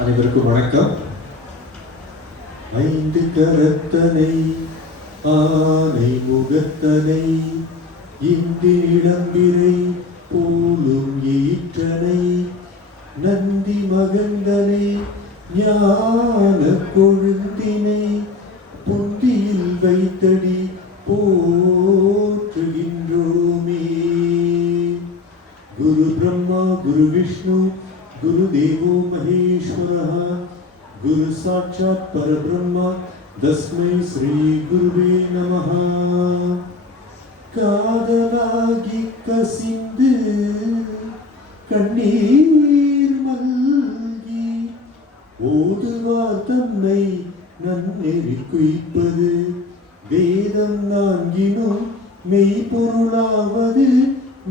அனைவருக்கும் வணக்கம். ஐந்து கரத்தனை ஆனை முகத்தனை இந்தி இளம்பிரை போலும் ஈற்றனை நந்தி மகந்தனை ஞான கொழுந்தினை புந்தியில் வைத்தடி போற்றுகின்றோமே. குரு பிரம்மா குரு விஷ்ணு गुरु देवो महेश्वरः गुरु साक्षात् परब्रह्म तस्मै श्री गुरुवे नमः. காதலாகி கசிந்து கண்ணீர் மல்கி ஓதுவார் தன்னை நன்னெறி குய்ப்பது வேதம் நான்கினும் மெய்பொருளாவது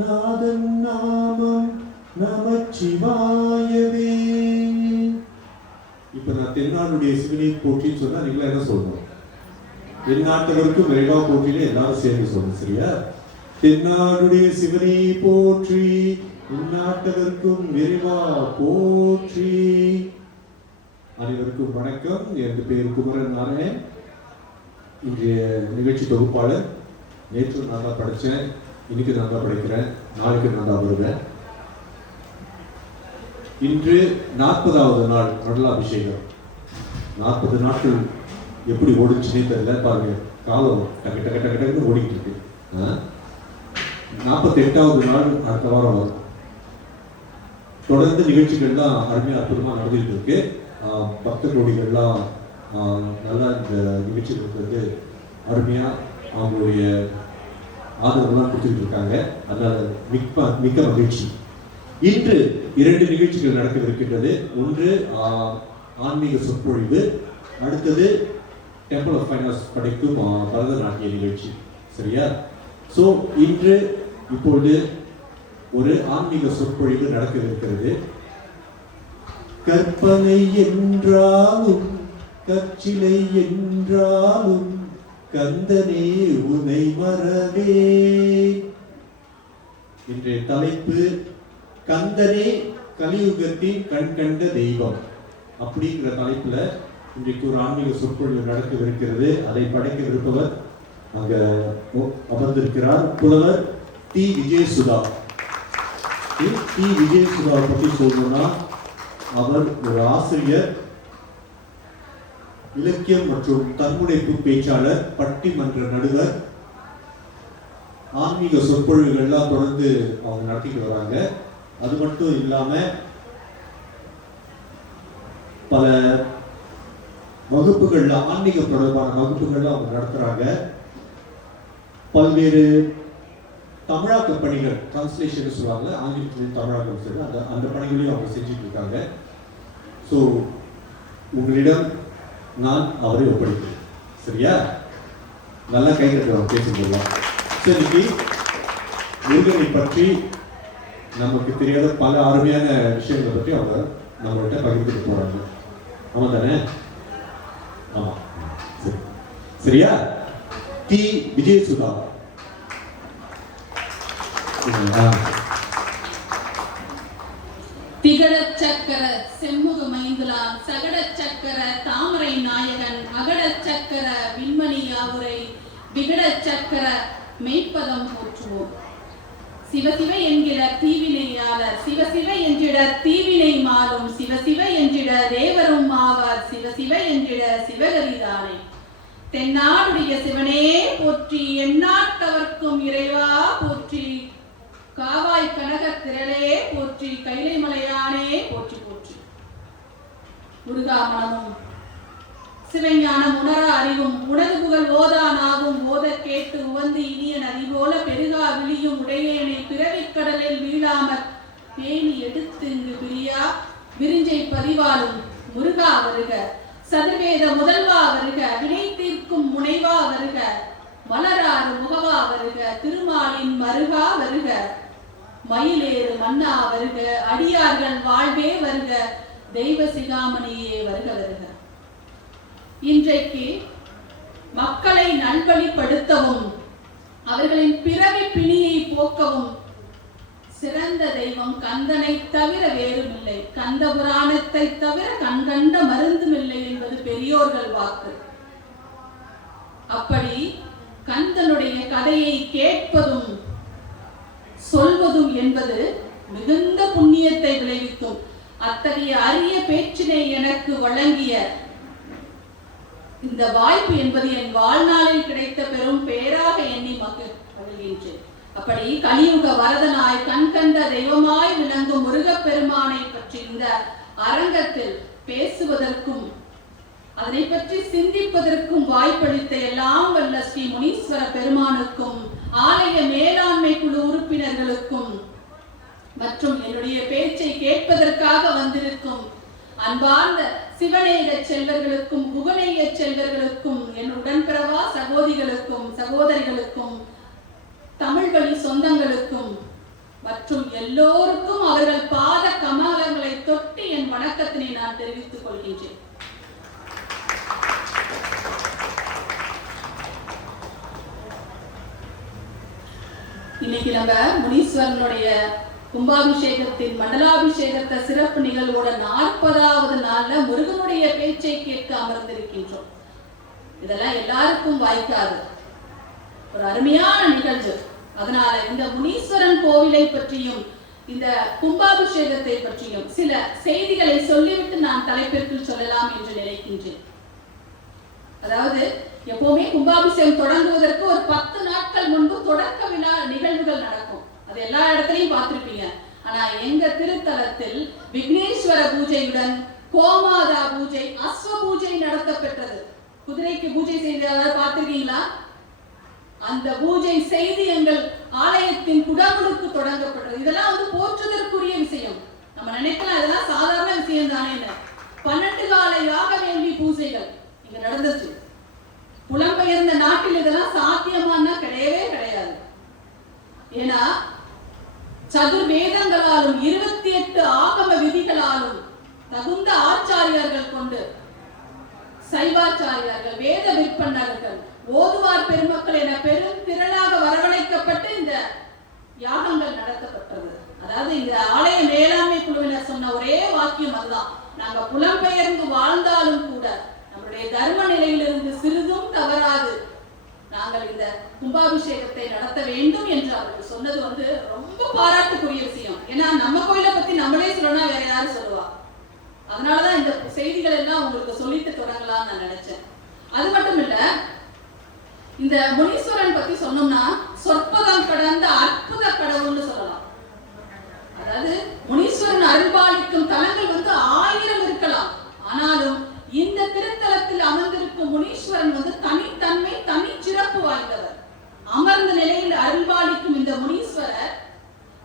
நாதன் நாமம் நமச்சிவாயவே. இப்ப நான் தென்னாடுடைய சிவனை போற்றின்னு சொன்னா நீங்களா என்ன சொல்லணும்? தென்னாட்டவருக்கும் விரைவா போற்றின்னு எல்லாரும் சேர்ந்து சொல்லணும். சரியா? தென்னாடுடைய சிவனை போற்றி இந்நாட்டவருக்கும் விரைவா போற்றி. அனைவருக்கும் வணக்கம். என் பேர் குமரன் நாராயணன். இன்றைய நிகழ்ச்சி தொகுப்பாளர். நேற்று நான் தான் படித்தேன், இன்னைக்கு நான் தான் படிக்கிறேன், நாளைக்கு நான் தான் வருவேன். இன்று 40வது நாள் மண்டலாபிஷேகம். 40 நாட்கள் எப்படி ஓடிச்சுன்னே தெரியல. பாருங்க, காலம் டக்கு டக்கு டக்கு டக்குன்னு ஓடிக்கிட்டு இருக்கு. 48வது நாள் அடுத்த வாரம் வரும். தொடர்ந்து நிகழ்ச்சிகள்லாம் அருமையாக அற்புதமாக நடந்துகிட்டு இருக்கு. பக்த கோடிகள்லாம் நல்லா இந்த நிகழ்ச்சிகளுக்கு வந்து அருமையாக அவங்களுடைய ஆதரவுலாம் கொடுத்துட்டு இருக்காங்க. அதனால மிக்க மகிழ்ச்சி. இன்று 2 நிகழ்ச்சிகள் நடக்கவிருக்கின்றது. ஒன்று ஆன்மீக சொற்பொழிவு, அடுத்தது டெம்பிள் ஆஃப் ஃபைன் ஆர்ட்ஸ் படைக்கும் பரதநாட்டிய நிகழ்ச்சி. சரியா? ஸோ இன்று இப்பொழுது ஒரு ஆன்மீக சொற்பொழிவு நடக்கவிருக்கிறது. கற்பனை என்றாலும் கற்சிலை என்றாலும் கந்தனே உனை மறவே. இன்றைய தலைப்பு கந்தனே கலியுகத்தின் கண் கண்ட தெய்வம் அப்படிங்கிற தலைப்புல இன்றைக்கு ஒரு ஆன்மீக சொற்பொழிவு நடக்கவிருக்கிறது. அதை படைக்கவிருப்பவர் அங்க அமர்ந்திருக்கிறார் புலவர் டி. விஜயசுதா. டி. விஜயசுதாவை பற்றி சொல்லணும்னா அவர் ஒரு ஆசிரியர், இலக்கியம் மற்றும் தன்முனைப்பு பேச்சாளர், பட்டிமன்ற நடுவர், ஆன்மீக சொற்பொழிவுகள்லாம் தொடர்ந்து அவங்க நடத்திட்டு வராங்க. அது மட்டும் இல்லாம பல வகுப்புகள்ல ஆன்மீக தொடர்பான வகுப்புகள்ல அவங்க நடத்துறாங்க. பல்வேறு தமிழாக்க பணிகள், டிரான்ஸ்லேஷன் சொல்லுவாங்க, ஆங்கிலத்திலிருந்து தமிழாக்கம் சொல்லுவாங்க, அந்த பணிகளையும் அவங்க செஞ்சுட்டு இருக்காங்க. ஸோ உங்களிடம் நான் அவரை ஒப்படைக்கிறேன். சரியா? நல்லா கை கட்டுறோம் பேசும்போதுலாம். சரிக்கு முருகனை பற்றி நமக்கு தெரியாத பல அருமையான விஷயங்களை பற்றி அவங்க நம்மள்கிட்ட பகிர்ந்துட்டு போறாங்க. ஆமா தானே? ஆமா. சரி. சரியா? டி. விஜயசுதா. திகழ சக்கர செம்முக மைந்தலான் சகட சக்கர தாமரை நாயகன் அகட சக்கர விண்மணி யாவுரை விகட சக்கர மெய்ப்பதம் போற்றுவோம். சிவசிவ என்கிற தீவினையாளர் சிவசிவ என்றிட தீவினை மாறும் சிவசிவ என்றிட தேவரும் ஆவார் சிவசிவ என்றிட சிவகரிதானே. தென்னாடுடைய சிவனே போற்றி எந்நாட்டவர்க்கும் இறைவா போற்றி காவாய் கனக திரளே போற்றி கைலை மலையானே போற்றி போற்றி. முருகா மனமும் சிவஞானம் உணர அறிவும் உனது புகழ் ஓதானாகும் ஓத கேட்டு உவந்து இனிய நதி போல பெருகா விழியும் உடையேனை பிறவிக்கடலில் வீழாமற் பேணி எடுத்து இங்கு பிரியா விரிஞ்சை பதிவாலும் முருகா வருக. சதுர்வேத முதல்வா வருக. வினை தீர்க்கும் முனைவா வருக. மலராறு முகவா வருக. திருமாலின் மருகா வருக. மயிலேறு மன்னா வருக. அடியார்கள் வாழ்வே வருக. தெய்வ சிகாமணியே வருக வருக. இன்றைக்கு மக்களை நல்வழிப்படுத்தவும் அவர்களின் பிறவி பிணியை போக்கவும் சிறந்த தெய்வம் கந்தனை தவிர வேறுமில்லை, கந்த புராணத்தை தவிர கண்கண்ட மருந்துமில்லை என்பது பெரியோர்கள் வாக்கு. அப்படி கந்தனுடைய கதையை கேட்பதும் சொல்வதும் என்பது மிகுந்த புண்ணியத்தை விளைவிக்கும். அத்தகைய அரிய பேச்சினை எனக்கு வழங்கிய இந்த வாய்ப்பு என்பது என் வாழ்நாளில் கிடைத்த பெரும் பேராக எண்ணி மகிழ்கின்றேன். அப்படி கலியுக வரதனாய் கண்கண்ட தெய்வமாய் விளங்கும் முருகப்பெருமானை பற்றி இந்த அரங்கத்தில் பேசுவதற்கும் அதனை பற்றி சிந்திப்பதற்கும் வாய்ப்பளித்த எல்லாம் வல்ல ஸ்ரீ முனீஸ்வர பெருமானுக்கும் ஆலய மேலாண்மை குழு உறுப்பினர்களுக்கும் மற்றும் என்னுடைய பேச்சை கேட்பதற்காக வந்திருக்கும் அன்பார்ந்த சிவநேய செல்வர்களுக்கும் புகநேய செல்வர்களுக்கும் என் உடன்பிறவா சகோதரிகளுக்கும் சகோதரிகளுக்கும் தமிழ் வழி சொந்தங்களுக்கும் மற்றும் எல்லோருக்கும் அவர்கள் பாத கமலங்களை தொட்டு என் வணக்கத்தினை நான் தெரிவித்துக் கொள்கின்றேன். இன்னைக்கு நம்ம முனீஸ்வரனுடைய கும்பாபிஷேகத்தின் மண்டலாபிஷேகத்தை சிறப்பு நிகழ்வோட 40வது நாள்ல முருகனுடைய பேச்சை கேட்க அமர்ந்திருக்கின்றோம். இதெல்லாம் எல்லாருக்கும் வாய்க்காது, ஒரு அருமையான நிகழ்வு. அதனால இந்த முனீஸ்வரன் கோவிலை பற்றியும் இந்த கும்பாபிஷேகத்தை பற்றியும் சில செய்திகளை சொல்லிவிட்டு நான் தலைப்பிற்குள் சொல்லலாம் என்று நினைக்கின்றேன். அதாவது எப்பவுமே கும்பாபிஷேகம் தொடங்குவதற்கு ஒரு 10 நாட்கள் முன்பு தொடக்க விழா நிகழ்வுகள் நடக்கும். அது எல்லா இடத்துலையும் பார்த்திருப்பீங்க. ஆனா எங்க திருத்தலத்தில் விக்னேஸ்வர பூஜையுடன் கோமாதா பூஜை, அஸ்வ பூஜை நடத்தப்பெற்றது. குதிரைக்கு பூஜை செய்ததை பார்த்திருக்கீங்களா? அந்த பூஜை செய்து எங்கள் ஆலயத்தின் குடமுழுக்கு தொடங்கப்பட்டது. இதெல்லாம் போற்றுதற்குரிய விஷயம். நம்ம நினைக்கலாம் இதெல்லாம் சாதாரண விஷயம் தானே. 12 கால யாக வேள்வி பூஜைகள் இங்க நடந்துச்சு. புலம்பெயர்ந்த நாட்டில் இதெல்லாம் சாத்தியமானா கிடையவே கிடையாது. ஏன்னா சதுர்வேதங்களாலும் 28 ஆகம விதிகளாலும் தகுந்த ஆச்சாரியர்கள் கொண்டு சைவாச்சாரியர்கள், வேத விற்பனர்கள், ஓதுவார் பெருமக்கள் என பெரும் திரளாக வரவழைக்கப்பட்டு இந்த யாகங்கள் நடத்தப்பட்டது. அதாவது இந்த ஆலய மேலாண்மை குழுவினர் சொன்ன ஒரே வாக்கியம் அதுதான், நாங்க புலம்பெயர்ந்து வாழ்ந்தாலும் கூட நம்முடைய தர்ம நிலையிலிருந்து சிறிதும் தவறாது நாங்கள் இந்த கும்பாபிஷேகத்தை நடத்த வேண்டும் என்று அவர்கள் சொன்னது ரொம்ப பாராட்டுக்குரிய விஷயம். ஏன்னா நம்ம கோயிலை பத்தி நம்மளே சொல்லணும்னா வேற யாரும் சொல்லுவா. அதனாலதான் இந்த செய்திகள் எல்லாம் உங்களுக்கு சொல்லிட்டு தொடங்கலாம்னு நான் நினைச்சேன். அது மட்டும் இல்ல, இந்த முனீஸ்வரன் பத்தி சொன்னோம்னா சொற்பதம் கடந்த அற்புத கடவுள்னு சொல்லலாம். அதாவது முனீஸ்வரன் அருள்பாலிக்கும் தலங்கள் 1000 இருக்கலாம். ஆனாலும் இந்த திருத்தலத்தில் அமர்ந்திருக்கும் முனீஸ்வரன் தனித்தன்மை, தனி சிறப்பு வாய்ந்தவர். அமர்ந்த நிலையில் அருள்பாலிக்கும் இந்த முனீஸ்வரர்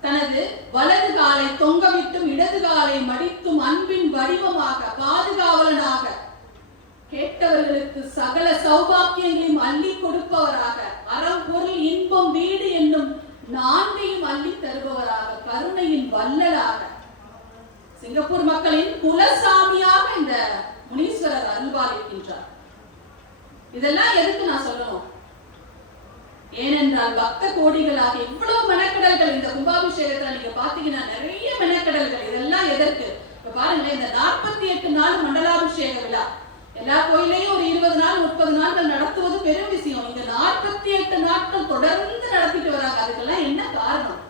தனது வலது காலை தொங்கவிட்டும் இடது காலை மடித்தும் அன்பின் வடிவமாக பாதுகாவலனாக கேட்டவர்களுக்கு சகல சௌபாக்கியங்களையும் அள்ளி கொடுப்பவராக, அறம் பொருள் இன்பம் வீடு என்னும் 4ஐயும் அள்ளி தருபவராக, கருணையின் வல்லலாக, சிங்கப்பூர் மக்களின் குலசாமியாக இந்த முனீஸ்வரர் அருள்பாலிக்கின்றார். இதெல்லாம் எதுக்கு நான் சொல்லணும்? ஏனென்றால் பக்த கோடிகளாக இவ்வளவு மெனக்கடல்கள் இந்த கும்பாபிஷேகத்துல நீங்க பாத்தீங்கன்னா நிறைய மெனக்கடல்கள். இதெல்லாம் எதற்கு? இப்ப பாருங்க, இந்த 48 நாள் மண்டலாபிஷேக விழா எல்லா கோயிலையும் ஒரு 20 நாள் 30 நாட்கள் நடத்துவது பெரும் விஷயம். இங்க 48 நாட்கள் தொடர்ந்து நடத்திட்டு வராங்க. அதுக்கெல்லாம் என்ன காரணம்?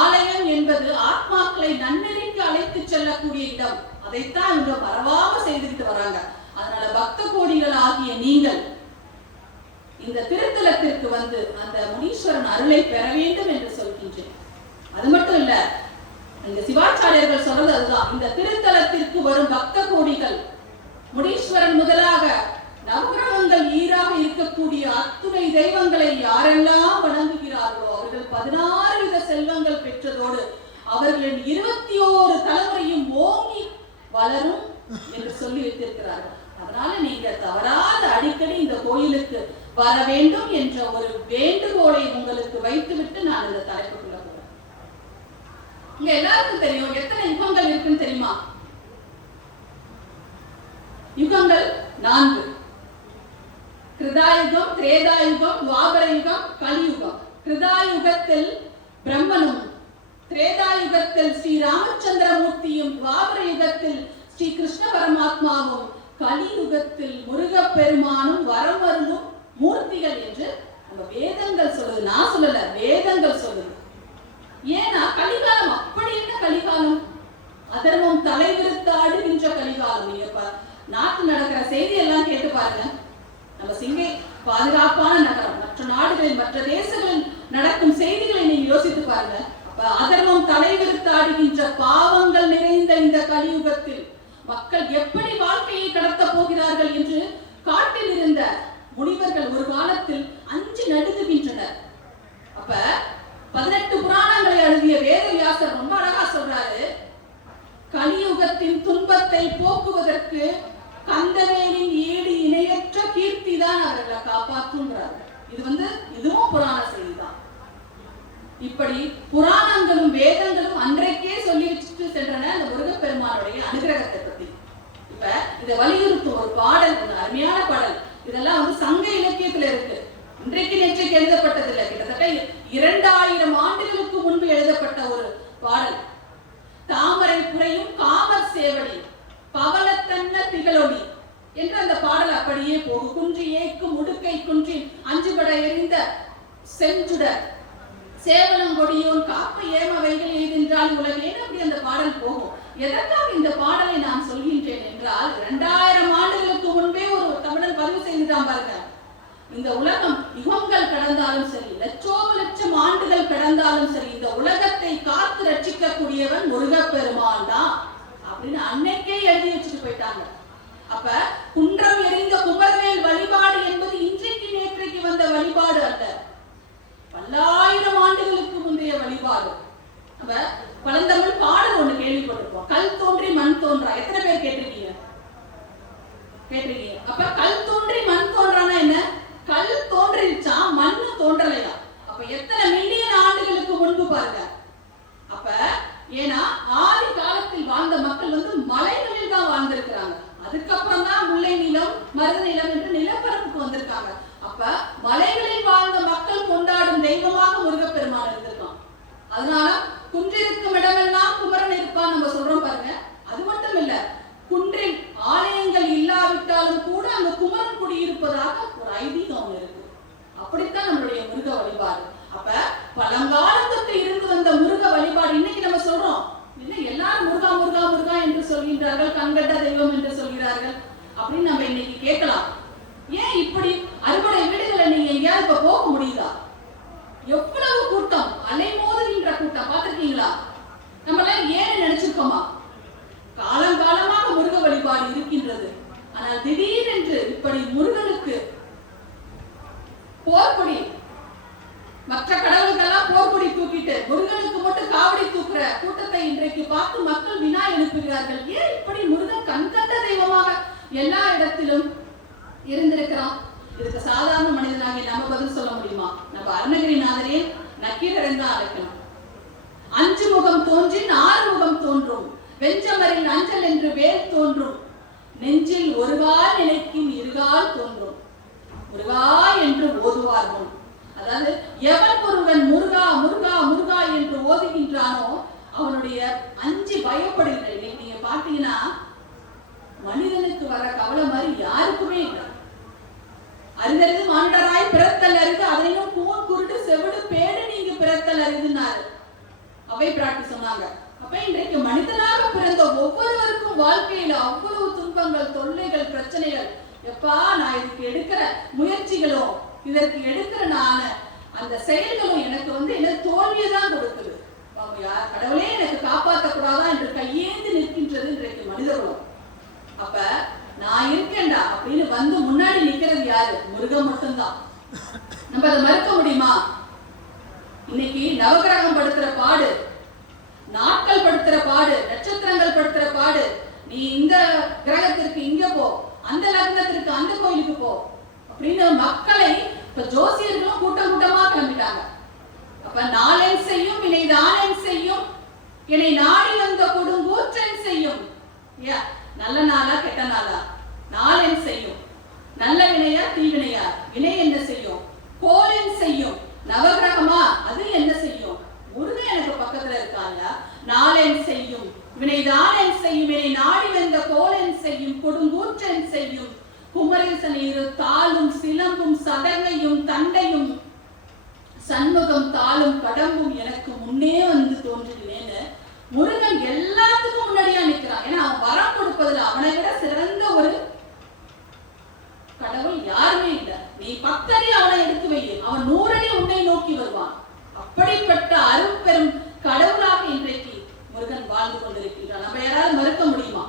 ஆலயம் என்பது ஆத்மாக்களை நன்னெறிக்கு அழைத்து செல்லக்கூடிய இடம். அதைத்தான் இங்க பரவாம செய்துட்டு வராங்க. அதனால பக்த கோடிகள் ஆகிய நீங்கள் இந்த திருத்தலத்திற்கு அந்த முனீஸ்வரன் அருளை பெற வேண்டும் என்று சொல்கின்றேன். அது மட்டும் இல்ல, இந்த சிவாச்சாரியர்கள் சொல்றது அதுதான். இந்த திருத்தலத்திற்கு வரும் பக்த கோடிகள் முனீஸ்வரன் முதலாக நவகிரகங்கள் ஈராக இருக்கக்கூடிய அத்துணை தெய்வங்களை யாரெல்லாம் வணங்குகிறார்களோ அவர்கள் 16 வித செல்வங்கள் பெற்றதோடு அவர்களின் 21 தலைமுறையும் ஓங்கி வளரும் என்று சொல்லி வைத்திருக்கிறார்கள். அதனால நீங்க தவறாத அடிக்கடி இந்த கோயிலுக்கு வர வேண்டும் என்ற ஒரு வேண்டுகோளை உங்களுக்கு வைத்துவிட்டு நான் இந்த தலைப்புக்குள்ள போறேன். இங்க எல்லாருக்கும் தெரியும் எத்தனை யுகங்கள் இருக்குன்னு தெரியுமா? யுகங்கள் 4. கிருதாயுகம், திரேதாயுகம், துவாபர யுகம், கலியுகம். கிருதாயுகத்தில் பிரம்மனும் திரேதா யுகத்தில் ஸ்ரீ ராமச்சந்திரமூர்த்தியும், துவாபர யுகத்தில் ஸ்ரீ கிருஷ்ண பரமாத்மாவும், கலியுகத்தில் முருகப்பெருமானும் வரமருளும் மூர்த்திகள் என்று நம்ம வேதங்கள் சொல்லுது. நான் சொல்லல, வேதங்கள் சொல்லுது. ஏன்னா கலிகாலம் அப்படி என்ன கலிகாலம்? அதர்மம் தலைவிரித்து ஆடுகின்ற கலிகாலம். நீங்க நாட்டில் நடக்கிற செய்தி எல்லாம் கேட்டு பாருங்க. நம்ம சிங்கை பாதுகாப்பான நகரம், மற்ற நாடுகளில் மற்ற தேசங்களில் நடக்கும் செய்திகளை நீங்க யோசித்து பாருங்க. அப்ப அதர்மம் தலைவிரித்து ஆடுகின்ற பாவங்கள் நிறைந்த இந்த கலியுகத்தில் மக்கள் எப்படி வாழ்க்கையை கடத்த போகிறார்கள் என்று காட்டில் இருந்த முனிவர்கள் ஒரு காலத்தில் அஞ்சு நடுங்குகின்றனர். அப்ப 18 புராணங்களை எழுதிய வேதவியாசர் ரொம்ப அழகா சொல்றாரு, கலியுகத்தின் துன்பத்தை போக்குவதற்கு கந்தவேலின் ஈடு இணையற்ற கீர்த்தி தான் அவர்களை காப்பாற்றுன்றார். இதுவும் புராண செய்தி தான். இப்படி புராணங்களும் வேதங்களும் அன்றைக்கே சொல்லி வச்சுட்டு சென்றன அந்த முருகப்பெருமானுடைய அனுகிரகத்தை பத்தி. இப்ப இதை வலியுறுத்தும் ஒரு பாடல், ஒரு அருமையான பாடல். இதெல்லாம் சங்க இலக்கியத்துல இருக்கு. இன்றைக்கு நேற்றைக்கு எழுதப்பட்டதில்லை, கிட்டத்தட்ட 2000 ஆண்டுகளுக்கு முன்பு எழுதப்பட்ட ஒரு பாடல். தாமரை புரையும் காமர் சேவடி பவளத்தன்ன திகழொளி என்று அந்த பாடல் அப்படியே போகும். குன்றி ஏக்கும் உடுக்கை குன்றின் அஞ்சுபட எரிந்த செஞ்சுடர் சேவலம் கொடியோன் காப்ப ஏம வைகள் எய்தென்றால் உலகேன்னு அப்படி அந்த பாடல் போகும். எதற்காக இந்த பாடலை நான் சொல்கின்றேன் என்றால், 2000 ஆண்டுகளுக்கு முன்பே ஒரு தமிழன் பதிவு செய்துதான் பாருங்க. இந்த உலகம் யுகங்கள் கடந்தாலும் சரி, லட்சம் ஆண்டுகள் கடந்தாலும் சரி, இந்த உலகத்தை காத்து ரட்சிக்க கூடியவன் முருகப்பெருமான் தான் அப்படின்னு அன்னைக்கே எழுதி வச்சுட்டு போயிட்டாங்க. அப்ப குன்றம் எறிந்த குமரவேல் வழிபாடு என்பது இன்றைக்கு நேற்றைக்கு வந்த வழிபாடு அல்ல, பல்லாயிரம் ஆண்டுகளுக்கு முந்தைய வழிபாடு. நம்ம பழந்தமிழ் பாடல் ஒண்ணு கேள்விப்பட்டிருப்போம், கல் தோன்றி மண் தோன்றா. எத்தனை பேர் கேட்டிருக்கீங்க? அப்ப கல் தோன்றி மண் தோன்றானா என்ன? கல் தோன்றிச்சா, மண்ணு தோன்றலையா. அப்ப எத்தனை மில்லியன் ஆண்டுகளுக்கு முன்பு பாருங்க. அப்ப ஏன்னா ஆதி காலத்தில் வாழ்ந்த மக்கள் மலைகளில் தான் வாழ்ந்திருக்கிறாங்க. அதுக்கப்புறம் தான் முல்லை நிலம், மருத நிலம் என்று நிலப்பரப்புக்கு வந்திருக்காங்க. அப்ப மலைகளில் வாழ்ந்த மக்கள் கொண்டாடும் தெய்வமாக முருகப்பெருமான் இருந்திருக்கான். அதனால குன்றிருக்கும் இடமெல்லாம் குமரன் இருப்பான் நம்ம சொல்றோம் பாருங்க. அது மட்டும் இல்ல, குன்றில் ஆலயங்கள் இல்லாவிட்டாலும் கூட அங்க குமரன் குடியிருப்பதாக ஒரு ஐதீகம் இருக்கு. அப்படித்தான் நம்மளுடைய முருக வழிபாடு. அப்ப பழங்காலத்துக்கு இருந்து வந்த முருக வழிபாடு இன்னைக்கு நம்ம சொல்றோம். எல்லாரும் முருகா முருகா முருகா என்று சொல்கின்றார்கள், கண்கட்ட தெய்வம் என்று சொல்கிறார்கள் அப்படின்னு நம்ம இன்னைக்கு கேட்கலாம். ஏன் இப்படி? அறுபடை வீடுகளை நீங்க எங்கேயாவது இப்ப போக முடியுதா? எவ்வளவு கூட்டம், அலைமோதுகின்ற கூட்டம் பார்த்திருக்கீங்களா? நம்ம எல்லாம் ஏன்னு நினைச்சிருக்கோமா? காலங்காலமாக முருக வழிபாடு இருக்கின்றது. ஆனால் திடீரென்று இப்படி முருகனுக்கு போர்க்கொடி, மற்ற கடவுளுக்கெல்லாம் போர்க்கொடி தூக்கிட்டு முருகனுக்கு மட்டும் காவடி தூக்குற கூட்டத்தை இன்றைக்கு பார்த்து மக்கள் வினா எழுப்புகிறார்கள். ஏன் இப்படி முருகன் கண்கண்ட தெய்வமாக எல்லா இடத்திலும் இருந்திருக்கிறான்? இதுக்கு சாதாரண மனிதனாக நம்ம பதில் சொல்ல முடியுமா? நம்ம அருணகிரிநாதரே நக்கீரன் தான் அழைக்கணும். 5 முகம் தோன்றின் 6 முகம் தோன்றும், வெஞ்சமரில் அஞ்சல் என்று வேல் தோன்றும், நெஞ்சில் ஒருகால் நிலைக்கும் இருகால் தோன்றும், முருகா என்று ஓதுவார் முன். அதாவது எவன் ஒருவன் முருகா முருகா முருகா என்று ஓதுகின்றானோ அவனுடைய அஞ்சு பயப்படுகிற. நீங்க பாத்தீங்கன்னா மனிதனுக்கு வர கவலை மாதிரி யாருக்குமே இல்லை. அறிந்தறிது மாண்டராய் பிறத்தல் அறிந்து அதனையும் கூன் குருட்டு செவிடு பேடு நீங்க பிறத்தல் அறிந்துனாரு அவை பிராட்டி சொன்னாங்க. அப்ப இன்றைக்கு மனிதனாக பிறந்த ஒவ்வொருவருக்கும் வாழ்க்கையில அவ்வளவு துன்பங்கள், தொல்லைகள், பிரச்சனைகள். எப்பா நான் இதுக்கு எடுக்கிற முயற்சிகளும் இதற்கு எடுக்கிற நான் அந்த செயல்களும் எனக்கு என்ன தோல்வியதான் கொடுக்குது. கடவுளே எனக்கு காப்பாற்ற கூடாதா என்று கையேந்து நிற்கின்றது இன்றைக்கு மனிதர்களும். அப்ப நான் இருக்கேன்டா அப்படின்னு முன்னாடி நிக்கிறது யாரு? முருகன் மட்டும்தான். நம்ம அதை மறுக்க முடியுமா? இன்னைக்கு நவகிரகம் படுத்துற பாடு, நாட்கள் படுத்துற பாடு, நட்சத்திரங்கள் படுத்துற பாடு. நீ இந்த கிரகத்திற்கு இங்க போ, அந்த லக்னத்திற்கு அந்த கோயிலுக்கு போ அப்படின்னு மக்களை இப்ப ஜோசியர்களும் கூட்டம் கூட்டமா கிளம்பிட்டாங்க. அப்ப நாளென் செய்யும் வினை தானென் செய்யும், என்னை நாடி வந்த கொடுங்கூற்றன் செய்யும். நல்ல நாளா கெட்ட நாளா? நாளென் செய்யும். நல்ல வினையா தீவினையா? வினை என்ன செய்யும்? கோலென் செய்யும். நவகிரகமா? அது என்ன செய்யும்? முருகன் எனக்கு பக்கத்துல இருக்கா, வினைதான் என் செய்யும், என்னை நாடி வந்த கோல் என் செய்யும், கொடுங்கூற்றன் செய்யும், குமரேசன் இரு தாளும் சிலம்பும் சதங்கையும் தண்டையும் சண்முகம் தாளும் கடம்பும் எனக்கு முன்னே வந்து தோன்றினேன்னு முருகன் எல்லாத்துக்கும் முன்னாடியா நிற்கிறான். ஏன்னா அவன் வரம் கொடுப்பதில் அவனை விட சிறந்த ஒரு கடவுள் யாருமே இல்லை. நீ 10 அடி அவனை எடுத்து வை, அவன் 100 அடி உன்னை நோக்கி வருவான். அப்படிப்பட்ட அரும்பெரும் கடவுளாக இன்றைக்கு முருகன் வாழ்ந்து கொண்டிருக்கின்றான். நம்ம யாராவது மறுக்க முடியுமா?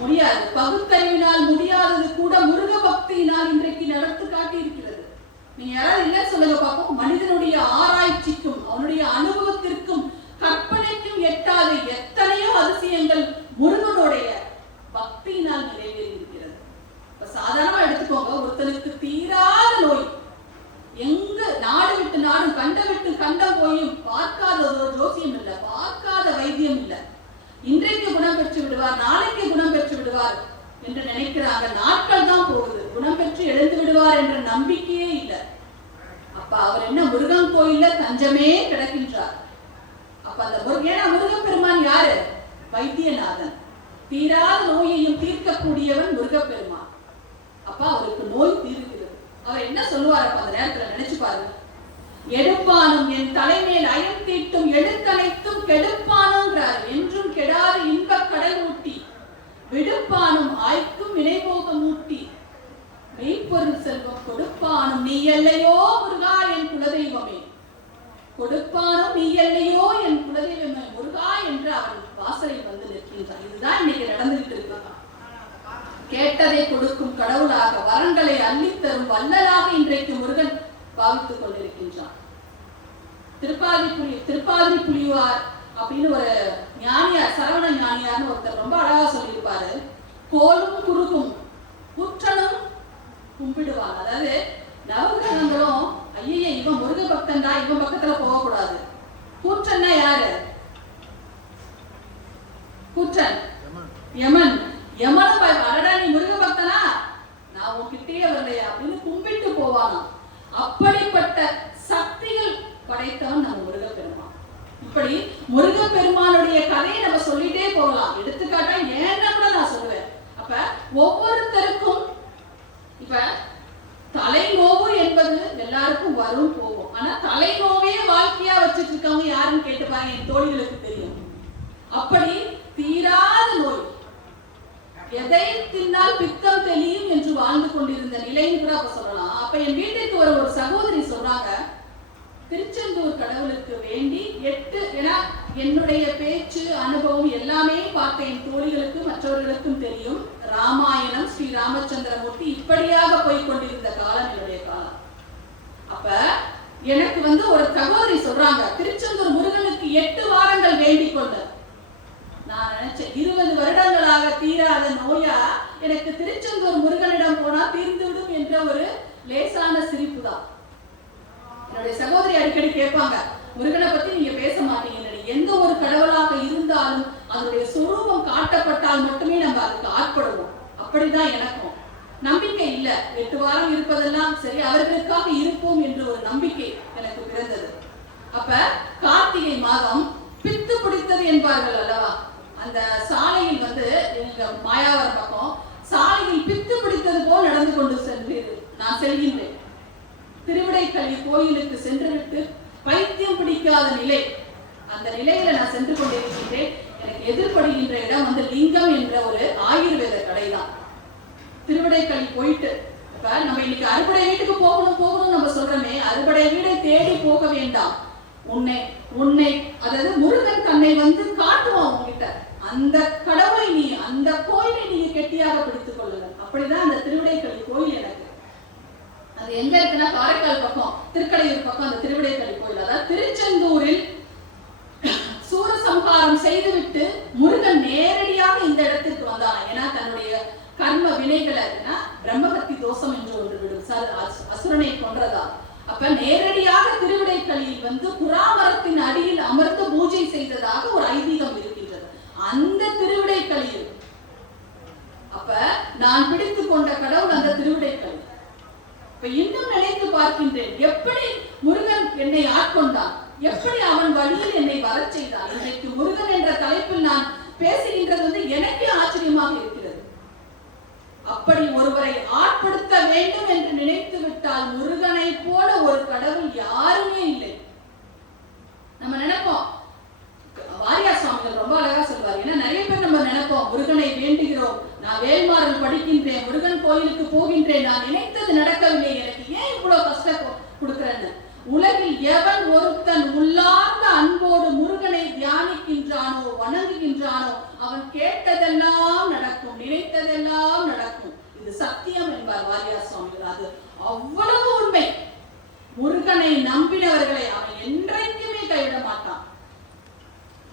முடியாது. பகுத்தறிவினால் முடியாதது கூட முருக பக்தியினால் இன்றைக்கு நடத்து காட்டி இருக்கிறது. நீங்க யாராவது இல்ல சொல்லுங்க பார்ப்போம். மனிதனுடைய ஆராய்ச்சிக்கும் அவனுடைய அனுபவத்திற்கும் கற்பனைக்கும் எட்டாத எத்தனையோ அதிசயங்கள் முருகனுடைய பக்தியினால் நிறைவேறி இருக்கிறது. இப்ப சாதாரணமா எடுத்துக்கோங்க, ஒருத்தனுக்கு தீராத நோய், எங்க நாடு விட்டு நாடும் கண்ட விட்டு கண்டம் போயும் பார்க்காத ஒரு ஜோசியம் இல்லை, பார்க்காத வைத்தியம் இல்லை. இன்றைக்கு குணம் பெற்று விடுவார், நாளைக்கு குணம் பெற்று விடுவார் என்று நினைக்கிறாங்க. நாட்கள் தான் போகுது, குணம் பெற்று எழுந்து விடுவார் என்ற நம்பிக்கையே இல்லை. அப்ப அவர் என்ன முருகன் கோயில்ல தஞ்சமே கிடக்கின்றார். அப்ப அந்த முருகன் பெருமான் யாரு? வைத்தியநாதன். தீராத நோயையும் தீர்க்கக்கூடியவன் முருகப்பெருமான். அப்ப அவருக்கு நோய் தீர்க்கிறது. அவர் என்ன சொல்லுவார் அப்ப அந்த நேரத்துல நினைச்சு பாருங்க. எடுப்பானும் என் தலைமேல் அயம் தீட்டும் எழுத்தனைத்தும் கெடுப்பானுங்கிறார். என்றும் கெடாத இன்பக் கடை ஊட்டி விடுப்பானும் ஆய்க்கும் வினைபோகம் ஊட்டி மெய்ப்பொருள் செல்வம் கொடுப்பானும் நீ எல்லையோ முருகா என் குலதெய்வமே, கொடுப்பானும் நீ எல்லையோ என் குலதெய்வமே முருகா என்று அவன் வாசலில் வந்து நிற்கின்றான். இதுதான் இன்னைக்கு நடந்துகிட்டு இருக்கு. கேட்டதை கொடுக்கும் கடவுளாக, வரங்களை அள்ளித்தரும் வல்லலாக இன்றைக்கு முருகன் பாவித்துக் கொண்டிருக்கின்றான். திருப்பாதிரி புலிவார் அப்படின்னு ஒரு ஞானியார், சரவண ஞானியார்னு ஒருத்தர் ரொம்ப அழகா சொல்லியிருப்பாரு. கோலும் குறுகும் குற்றனும் கும்பிடுவார். அதாவது நவகிரகங்களும் ஐய இவன் முருக பக்தன் தான், இவன் பக்கத்துல போகக்கூடாது. கூற்றன்னா யாரு? கூற்றன் யமன். யமனும் அடடா நீ முருக பக்தனா, நான் உன்கிட்டயே வரலையா அப்படின்னு கும்பிட்டு போவானா. அப்படிப்பட்ட சக்திகள் படைத்தவன் நம்ம முருகப்பெருமான். இப்படி முருகப்பெருமானுடைய கதையை நம்ம சொல்லிட்டே போகலாம். எடுத்துக்காட்டா ஏன்னா கூட நான் சொல்லுவேன். அப்ப ஒவ்வொருத்தருக்கும் இப்ப தலைநோவு என்பது எல்லாருக்கும் வரும் போகும். ஆனா தலைநோவே வாழ்க்கையா வச்சுட்டு இருக்கவங்க யாருன்னு கேட்டு பாருங்க, என் தோழிகளுக்கு தெரியும். அப்படி தீராத நோய், எதை தின்னால் பித்தம் தெளியும் என்று வாழ்ந்து கொண்டிருந்த நிலைன்னு கூட அப்ப சொல்லலாம். அப்ப என் வீட்டுக்கு ஒரு சகோதரி சொல்றாங்க, திருச்செந்தூர் கடவுளுக்கு வேண்டி 8, ஏன்னா என்னுடைய பேச்சு அனுபவம் எல்லாமே பார்த்த என் தோழிகளுக்கு மற்றவர்களுக்கும் தெரியும். ராமாயணம், ஸ்ரீ ராமச்சந்திரமூர்த்தி இப்படியாக போய்கொண்டிருந்த காலம் என்னுடைய காலம். அப்ப எனக்கு ஒரு சகோதரி சொல்றாங்க, திருச்செந்தூர் முருகனுக்கு 8 வாரங்கள் வேண்டிக் கொண்டு. நான் நினைச்சேன் 20 வருடங்களாக தீராத நோயா எனக்கு திருச்செந்தூர் முருகனிடம் போனா தீர்ந்துவிடும் என்ற ஒரு லேசான சிரிப்பு தான். என்னுடைய சகோதரி அடிக்கடி கேட்பாங்க, முருகனை பத்தி நீங்க பேச மாட்டீங்க, எந்த ஒரு கடவுளாக இருந்தாலும் அதனுடைய சொரூபம் காட்டப்பட்டால் மட்டுமே நம்ம அதுக்கு ஆட்படுவோம். அப்படிதான் எனக்கும் நம்பிக்கை இல்ல. 8 வாரம் இருப்பதெல்லாம் சரி, அவர்களுக்காக இருப்போம் என்ற ஒரு நம்பிக்கை எனக்கு பிறந்தது. அப்ப கார்த்திகை மாதம் பித்து பிடித்தது என்பார்கள் அல்லவா, அந்த சாலையில் எங்க மாயாவரம் பக்கம் சாலையில் பித்து பிடித்தது போல் நடந்து கொண்டு நான் செல்கின்றேன். திருவிடைக்கல்லி கோயிலுக்கு சென்றுவிட்டு பைத்தியம் பிடிக்காத நிலை, அந்த நிலையில நான் சென்று கொண்டிருக்கின்றேன். எனக்கு எதிர்படுகின்ற இடம் லிங்கம் என்ற ஒரு ஆயுர்வேத கடை தான். திருவிடைக்கல்லி போயிட்டு இப்ப நம்ம இன்னைக்கு அறுபடை வீட்டுக்கு போகணும் நம்ம சொல்றோமே, அறுபடை வீடை தேடி போக வேண்டாம். உன்னை அதாவது முருகன் தன்னை காட்டுவான் உங்ககிட்ட. அந்த கடவுளை நீ, அந்த கோயிலை நீங்க கெட்டியாக பிடித்துக் கொள்ளுங்கள். அப்படிதான் அந்த திருவிடைக்கல்லி கோயில் எனக்கு. அது எங்க இருக்குன்னா காரைக்கால் பக்கம், திருக்கடையூர் பக்கம் அந்த திருவிடைக்கல்லி கோயில். அதாவது திருச்செந்தூரில் சூரசம்ஹாரம் செய்துவிட்டு முருகன் நேரடியாக இந்த இடத்திற்கு வந்தான். ஏன்னா தன்னுடைய கர்ம வினைகளை பிரம்மகத்தி தோஷம் என்று ஒன்று விடும், அசுரனை கொன்றதா. அப்ப நேரடியாக திருவிடைக்கல்லியில் புறாமரத்தின் அடியில் அமர்ந்து பூஜை செய்ததாக ஒரு ஐதீகம் இருக்கின்றது. அந்த திருவிடைக்கல்லியில் அப்ப நான் பிடித்துக் கொண்ட கடவுள் அந்த திருவிடைக்கல்லி. இப்ப இன்னும் நினைத்து பார்க்கின்றேன், எப்படி முருகன் என்னை ஆட்கொண்டான், எப்படி அவன் வழியில் என்னை வரச் செய்தான். இன்றைக்கு முருகன் என்ற தலைப்பில் நான் பேசுகின்றது எனக்கே ஆச்சரியமாக இருக்கிறது. அப்படி ஒருவரை ஆட்படுத்த வேண்டும் என்று நினைத்து விட்டால் முருகனை போல ஒரு கடவுள் யாருமே இல்லை. நம்ம நினைப்போம், வாரியார் சுவாமிகள் ரொம்ப அழகா சொல்வார். ஏன்னா நிறைய பேர் நம்ம நினைப்போம், முருகனை வேண்டுகிறோம், நான் வேல்மாறல் படிக்கின்றேன், முருகன் கோயிலுக்கு போகின்றேன், நான் நினைத்தது நடக்கவில்லை, எனக்கு ஏன் இவ்வளவு கஷ்டம் கொடுக்கிறேன்னு. உலகில் எவன் ஒருத்தன் உள்ளார்ந்த அன்போடு முருகனை தியானிக்கின்றானோ, வணங்குகின்றானோ, அவன் கேட்டதெல்லாம் நடக்கும், நினைத்ததெல்லாம் நடக்கும். இது சத்தியம் என்பார் வாரியார் சுவாமிகள். அது அவ்வளவு உண்மை. முருகனை நம்பினவர்களை அவன் என்றைக்குமே கைவிட மாட்டான்.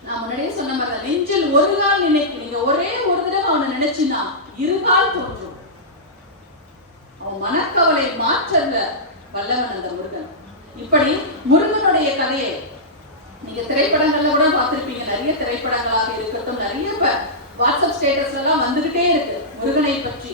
நான் முன்னாடியே சொன்ன மாதிரி நெஞ்சில் ஒரு கால் நினைக்கு, நீங்க ஒரே ஒரு தடவை அவனை நினைச்சுன்னா இருகால் தோன்றும். அவன் மனக்கவலை மாற்றல்ல வல்லவன் அந்த முருகன். இப்படி முருகனுடைய கதையை நீங்க திரைப்படங்கள்ல கூட பார்த்திருப்பீங்க. நிறைய திரைப்படங்களாக இருக்கட்டும், நிறைய வாட்ஸ்அப் ஸ்டேட்டஸ் எல்லாம் வந்துகிட்டே இருக்கு முருகனை பற்றி.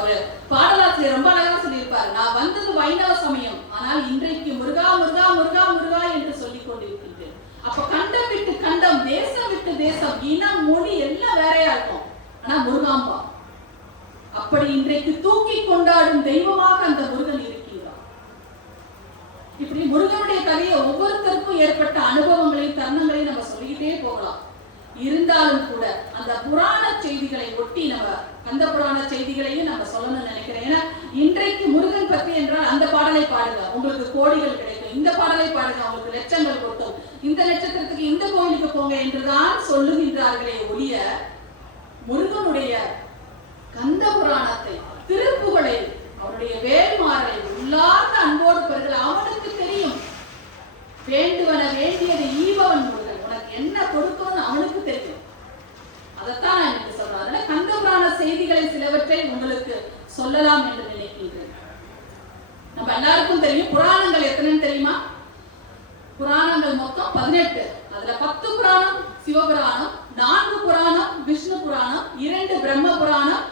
ஒரு பாடலாசிரியர் ரொம்ப அழகா சொல்லியிருப்பாரு, நான் வந்தது வைணவ சமயம், ஆனால் இன்றைக்கு முருகா முருகா முருகா முருகா என்று சொல்லிக் கொண்டிருக்கின்றேன். அப்ப கண்டம் விட்டு கண்டம், தேசம் விட்டு தேசம், இனம் மொழி எல்லாம் வேறையா இருக்கும், ஆனா முருகாம்பா. அப்படி இன்றைக்கு தூக்கி கொண்டாடும் தெய்வமாக அந்த முருகன் இருக்கிறார். இப்படி முருகனுடைய கதையை ஒவ்வொருத்தருக்கும் ஏற்பட்ட அனுபவங்களையும் தருணங்களையும் நம்ம சொல்லிக்கிட்டே போகலாம். இருந்தாலும் கூட அந்த புராண செய்திகளை ஒட்டி நம்ம அந்த புராண செய்திகளையும் நம்ம சொல்லணும்னு நினைக்கிறேன். ஏன்னா இன்றைக்கு முருகன் பற்றி என்றால் அந்த பாடலை பாடுங்க, உங்களுக்கு கோடிகள் கிடைக்கும், இந்த பாடலை பாடுங்க, உங்களுக்கு லட்சங்கள் கொடுக்கும், இந்த நட்சத்திரத்துக்கு இந்த கோயிலுக்கு போங்க என்றுதான் சொல்லுகின்றார்களே ஒழிய முருகனுடைய கந்த புராணத்தை, திருப்புகளை, அவருடைய வேல்மாறலை உள்ளார்ந்த அன்போடு பெறுகள் அவனுக்கு தெரியும். வேண்டுவன வேண்டியது ஈபவன் முருகன், உனக்கு என்ன கொடுக்கணும்னு அவனுக்கு தெரியும். அதைத்தான் நான் எனக்கு சொல்றேன். அதனால கந்த புராண செய்திகளை சிலவற்றை உங்களுக்கு சொல்லலாம் என்று நினைக்கின்றேன். நம்ம எல்லாருக்கும் தெரியும் புராணங்கள் எத்தனைன்னு தெரியுமா? புராணங்கள் மொத்தம் 18. அதுல 10 புராணம் சிவபுராணம், 4 புராணம் விஷ்ணு புராணம், 2 பிரம்ம புராணம்,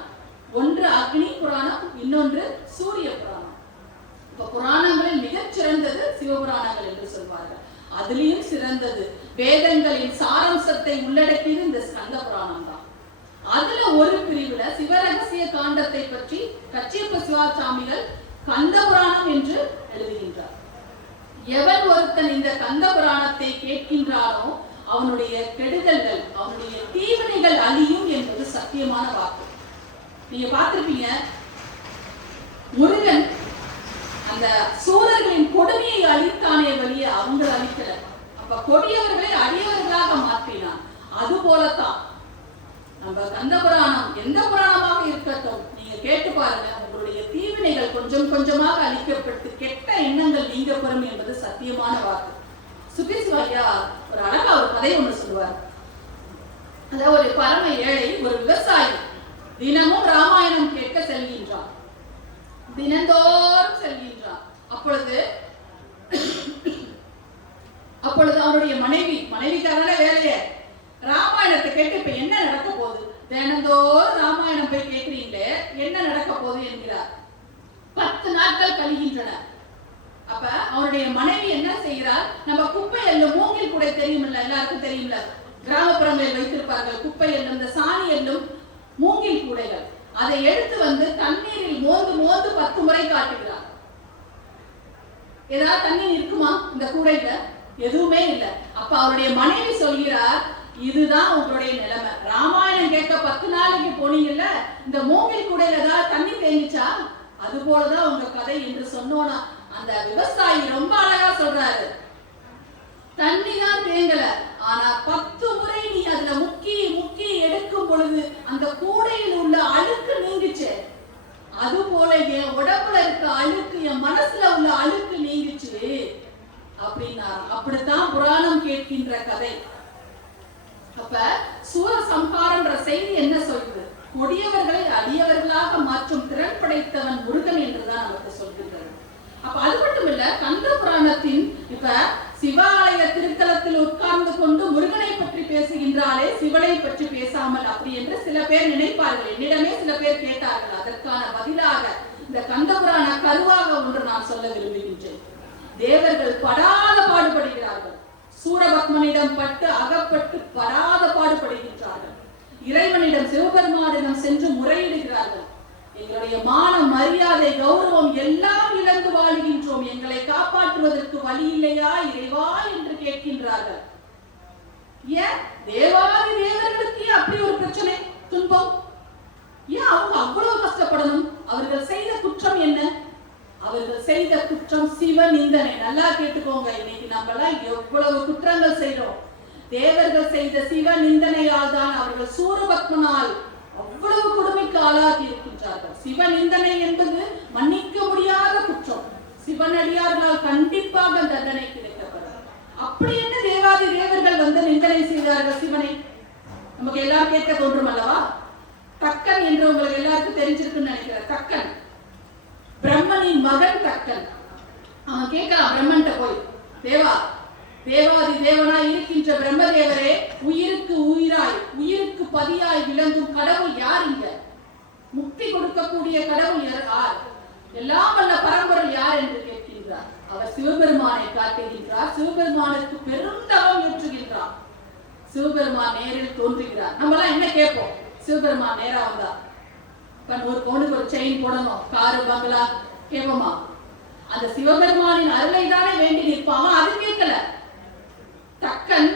1 அக்னி புராணம், இன்னொன்று சூரிய புராணம். இப்ப புராணங்களில் மிகச் சிறந்தது சிவபுராணங்கள் என்று சொல்வார்கள். அதிலும் சிறந்தது வேதங்களின் சாரம்சத்தை உள்ளடக்கியது இந்த ஸ்கந்த புராணம் தான். அதுல ஒரு பிரிவுல சிவரகசிய காண்டத்தை பற்றி கச்சியப்ப சிவாச்சாமிகள் கந்த புராணம் என்று எழுதுகின்றார். எவன் ஒருத்தன் இந்த கந்த புராணத்தை கேட்கின்றானோ அவனுடைய கெடுதல்கள், அவனுடைய தீவினைகள் அழியும் என்பது சத்தியமான வாக்கு. நீங்க பார்த்திருப்பீங்க, முருகன் அந்த சூரர்களின் கொடுமையை அழித்தானே வழிய அவங்க அழிக்கல. அப்ப கொடியவர்களை அடியவர்களாக மாற்றினான். அது போலத்தான் நம்ம கந்த புராணம் எந்த புராணமாக இருக்கட்டும், நீங்க கேட்டு பாருங்க, உங்களுடைய தீவினைகள் கொஞ்சம் கொஞ்சமாக அழிக்கப்பட்டு கெட்ட எண்ணங்கள் நீங்க பெறும் என்பது சத்தியமான வாக்கு. சுப்பிசிவாயா ஒரு அழகா ஒரு கதை ஒன்று சொல்லுவார். அதாவது ஒரு பரம ஏழை, ஒரு விவசாயி தினமும் ராமாயணம் கேட்க செல்கின்றான். தினந்தோறும் செல்கின்றான். அப்பொழுது அவருடைய மனைவிக்காரன வேலைய ராமாயணத்தை கேட்டு இப்ப என்ன நடக்க போகுது, தினந்தோறும் ராமாயணம் போய் கேட்கிறீங்களே, என்ன நடக்க போகுது என்கிறார். 10 நாட்கள் கழிகின்றன. அப்ப அவருடைய மனைவி என்ன செய்கிறார், நம்ம குப்பை எல்லும் மூங்கில் கூட தெரியுமில்ல, எல்லாருக்கும் தெரியுமில்ல, கிராமப்புறங்களில் வைத்திருப்பார்கள் குப்பை எல்லும், இந்த சாணி எல்லும் மூங்கில் கூடைகள், அதை எடுத்து வந்து தண்ணீரில் மோந்து மோந்து 10 முறை காட்டுகிறார். ஏதாவது தண்ணீர் இருக்குமா இந்த கூடையில? எதுவுமே இல்லை. அப்ப அவருடைய மனைவி சொல்கிறார், இதுதான் உங்களுடைய நிலைமை. ராமாயணம் கேட்க 10 நாளைக்கு போனீங்கல்ல, இந்த மூங்கில் கூடையில ஏதாவது தண்ணி தேங்கிச்சா? அது போலதான் உங்க கதை என்று சொன்னோன்னா அந்த விவசாயி ரொம்ப அழகா சொல்றாரு, தண்ணி தான் தேங்கல, ஆனா 10 முறை நீ அதுல முக்கி முக்கி எடுக்கும் பொழுது அந்த கூடையில் உள்ள அழுக்கு நீங்கிச்சு. அது போல என் உடம்புல இருக்க அழுக்கு, என் மனசுல உள்ள அழுக்கு நீங்கிச்சு அப்படின்னா. அப்படித்தான் புராணம் கேட்கின்ற கதை. அப்ப சூரசம்ஹாரம்ன்ற செய்தி என்ன சொல்லுது? கொடியவர்களை அடியவர்களாக மாற்றும் திறன் படைத்தவன் முருகன் என்றுதான் நமக்கு சொல்கின்றது. அப்ப அது மட்டும் இல்ல, கந்த புராணத்தின் இப்ப சிவாலய திருத்தலத்தில் உட்கார்ந்து கொண்டு முருகனை பற்றி பேசுகின்றாலே சிவனை பற்றி பேசாமல் அப்படி என்று சில பேர் நினைப்பார்கள். என்னிடமே சில பேர் கேட்டார்கள். அதற்கான பதிலாக இந்த கந்த புராண கருவாக ஒன்று நான் சொல்ல விரும்புகின்றேன். தேவர்கள் படாத பாடுபடுகிறார்கள். சூரபத்மனிடம் பட்டு அகப்பட்டு படாத பாடுபடுகின்றார்கள். இறைவனிடம் சிவபெருமானிடம் சென்று முறையிடுகிறார்கள். எங்களுடைய மான மரியாதை கௌரவம் எல்லாம் இழந்து வாழுகின்றோம், எங்களை காப்பாற்றுவதற்கு வழி இல்லையா இறைவா என்று கேட்கின்றார்கள். ஏன் தேவாதி தேவர்களுக்கு அப்படி ஒரு பிரச்சனை துன்பம்? ஏன் அவங்க அவ்வளவு கஷ்டப்படணும்? அவர்கள் செய்த குற்றம் என்ன? அவர்கள் செய்த குற்றம் சிவ நிந்தனை. நல்லா கேட்டுக்கோங்க, இன்னைக்கு நம்ம எல்லாம் எவ்வளவு குற்றங்கள் செய்றோம். தேவர்கள் செய்த சிவ நிந்தனையால் தான் அவர்கள் சூரபத்மனால் அவ்வளவு கொடுமைக்கு ஆளாகி இருக்கின்றார்கள். சிவ நிந்தனை என்பது மன்னிக்க முடியாத குற்றம். சிவனடியார்களால் கண்டிப்பாக தண்டனை கிடைக்கப்படும். அப்படி என்ன தேவாதி தேவர்கள் வந்து நிந்தனை செய்தார்கள் சிவனை? நமக்கு எல்லாரும் கேட்க தோன்றும் அல்லவா? தக்கன் என்று உங்களுக்கு எல்லாருக்கும் தெரிஞ்சிருக்குன்னு நினைக்கிறேன். தக்கன் பிரம்மனின் மகன் தக்கன். அவன் கேட்கலாம் பிரம்மன்ட்ட போய், தேவா, தேவாதி தேவனாய் இருக்கின்ற பிரம்மதேவரே, உயிருக்கு உயிராய் உயிருக்கு பதியாய் விளங்கும் கடவுள் யார்? இங்க முக்தி கொடுக்கக்கூடிய கடவுள் யார்? எல்லாம் வல்ல பரம்பொருள் யார் என்று கேட்கின்றார். அவர் சிவபெருமானை காட்டுகின்றார். சிவபெருமானுக்கு பெருந்தவம் ஏற்றுகின்றார். சிவபெருமான் நேரில் தோன்றுகிறார். நம்ம எல்லாம் என்ன கேட்போம்? சிவபெருமான் நேரா வந்தா ஒரு பொண்ணுக்கு ஒரு செயின் போடணும், காரு பங்களா கேட்போமா? அந்த சிவபெருமானின் அருளை தானே வேண்டி நிற்பாமா? அது கேட்கல. தக்கன்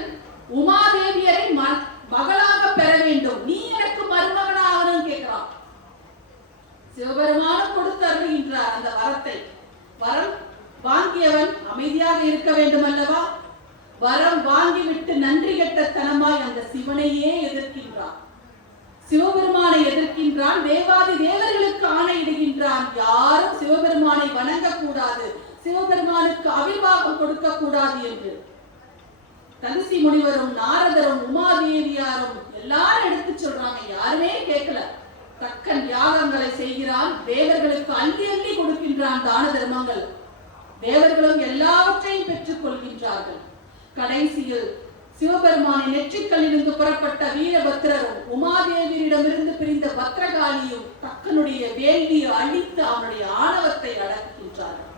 உமாதேவியரை மகளாக பெற வேண்டும், நீ எனக்கு மருமகனாகணும் கேட்கிறான். சிவபெருமானும் கொடுத்து அருள்கின்றார் அந்த வரத்தை. வரம் வாங்கியவன் அமைதியாக இருக்க வேண்டும் அல்லவா? வரம் வாங்கிவிட்டு நன்றி கெட்டத்தனமாய் அந்த சிவனையே எதிர்க்கின்றான். சிவபெருமானை எதிர்க்கின்றான். தேவாதி தேவர்களுக்கு ஆணையிடுகின்றான், யாரும் சிவபெருமானை வணங்க கூடாது, சிவபெருமானுக்கு அபிர்வாகம் கொடுக்க கூடாது என்று. தரிசி முனிவரும் நாரதரும் உமாதேவியாரும் எல்லாரும் எடுத்து சொல்றாங்க, யாருமே கேட்கல. தக்கன் யாகங்களை செய்கிறான், தேவர்களுக்கு அள்ளி அள்ளி கொடுக்கின்றான் தான தர்மங்கள். தேவர்களும் எல்லாவற்றையும் பெற்றுக் கொள்கின்றார்கள். கடைசியில் சிவபெருமானின் நெற்றிக்கல்லிருந்து புறப்பட்ட வீரபத்ரரும் உமாதேவியிடமிருந்து பிரிந்த பத்ரகாளியும் தக்கனுடைய வேள்வியை அழித்து அவனுடைய ஆணவத்தை அடக்குகின்றார்கள்.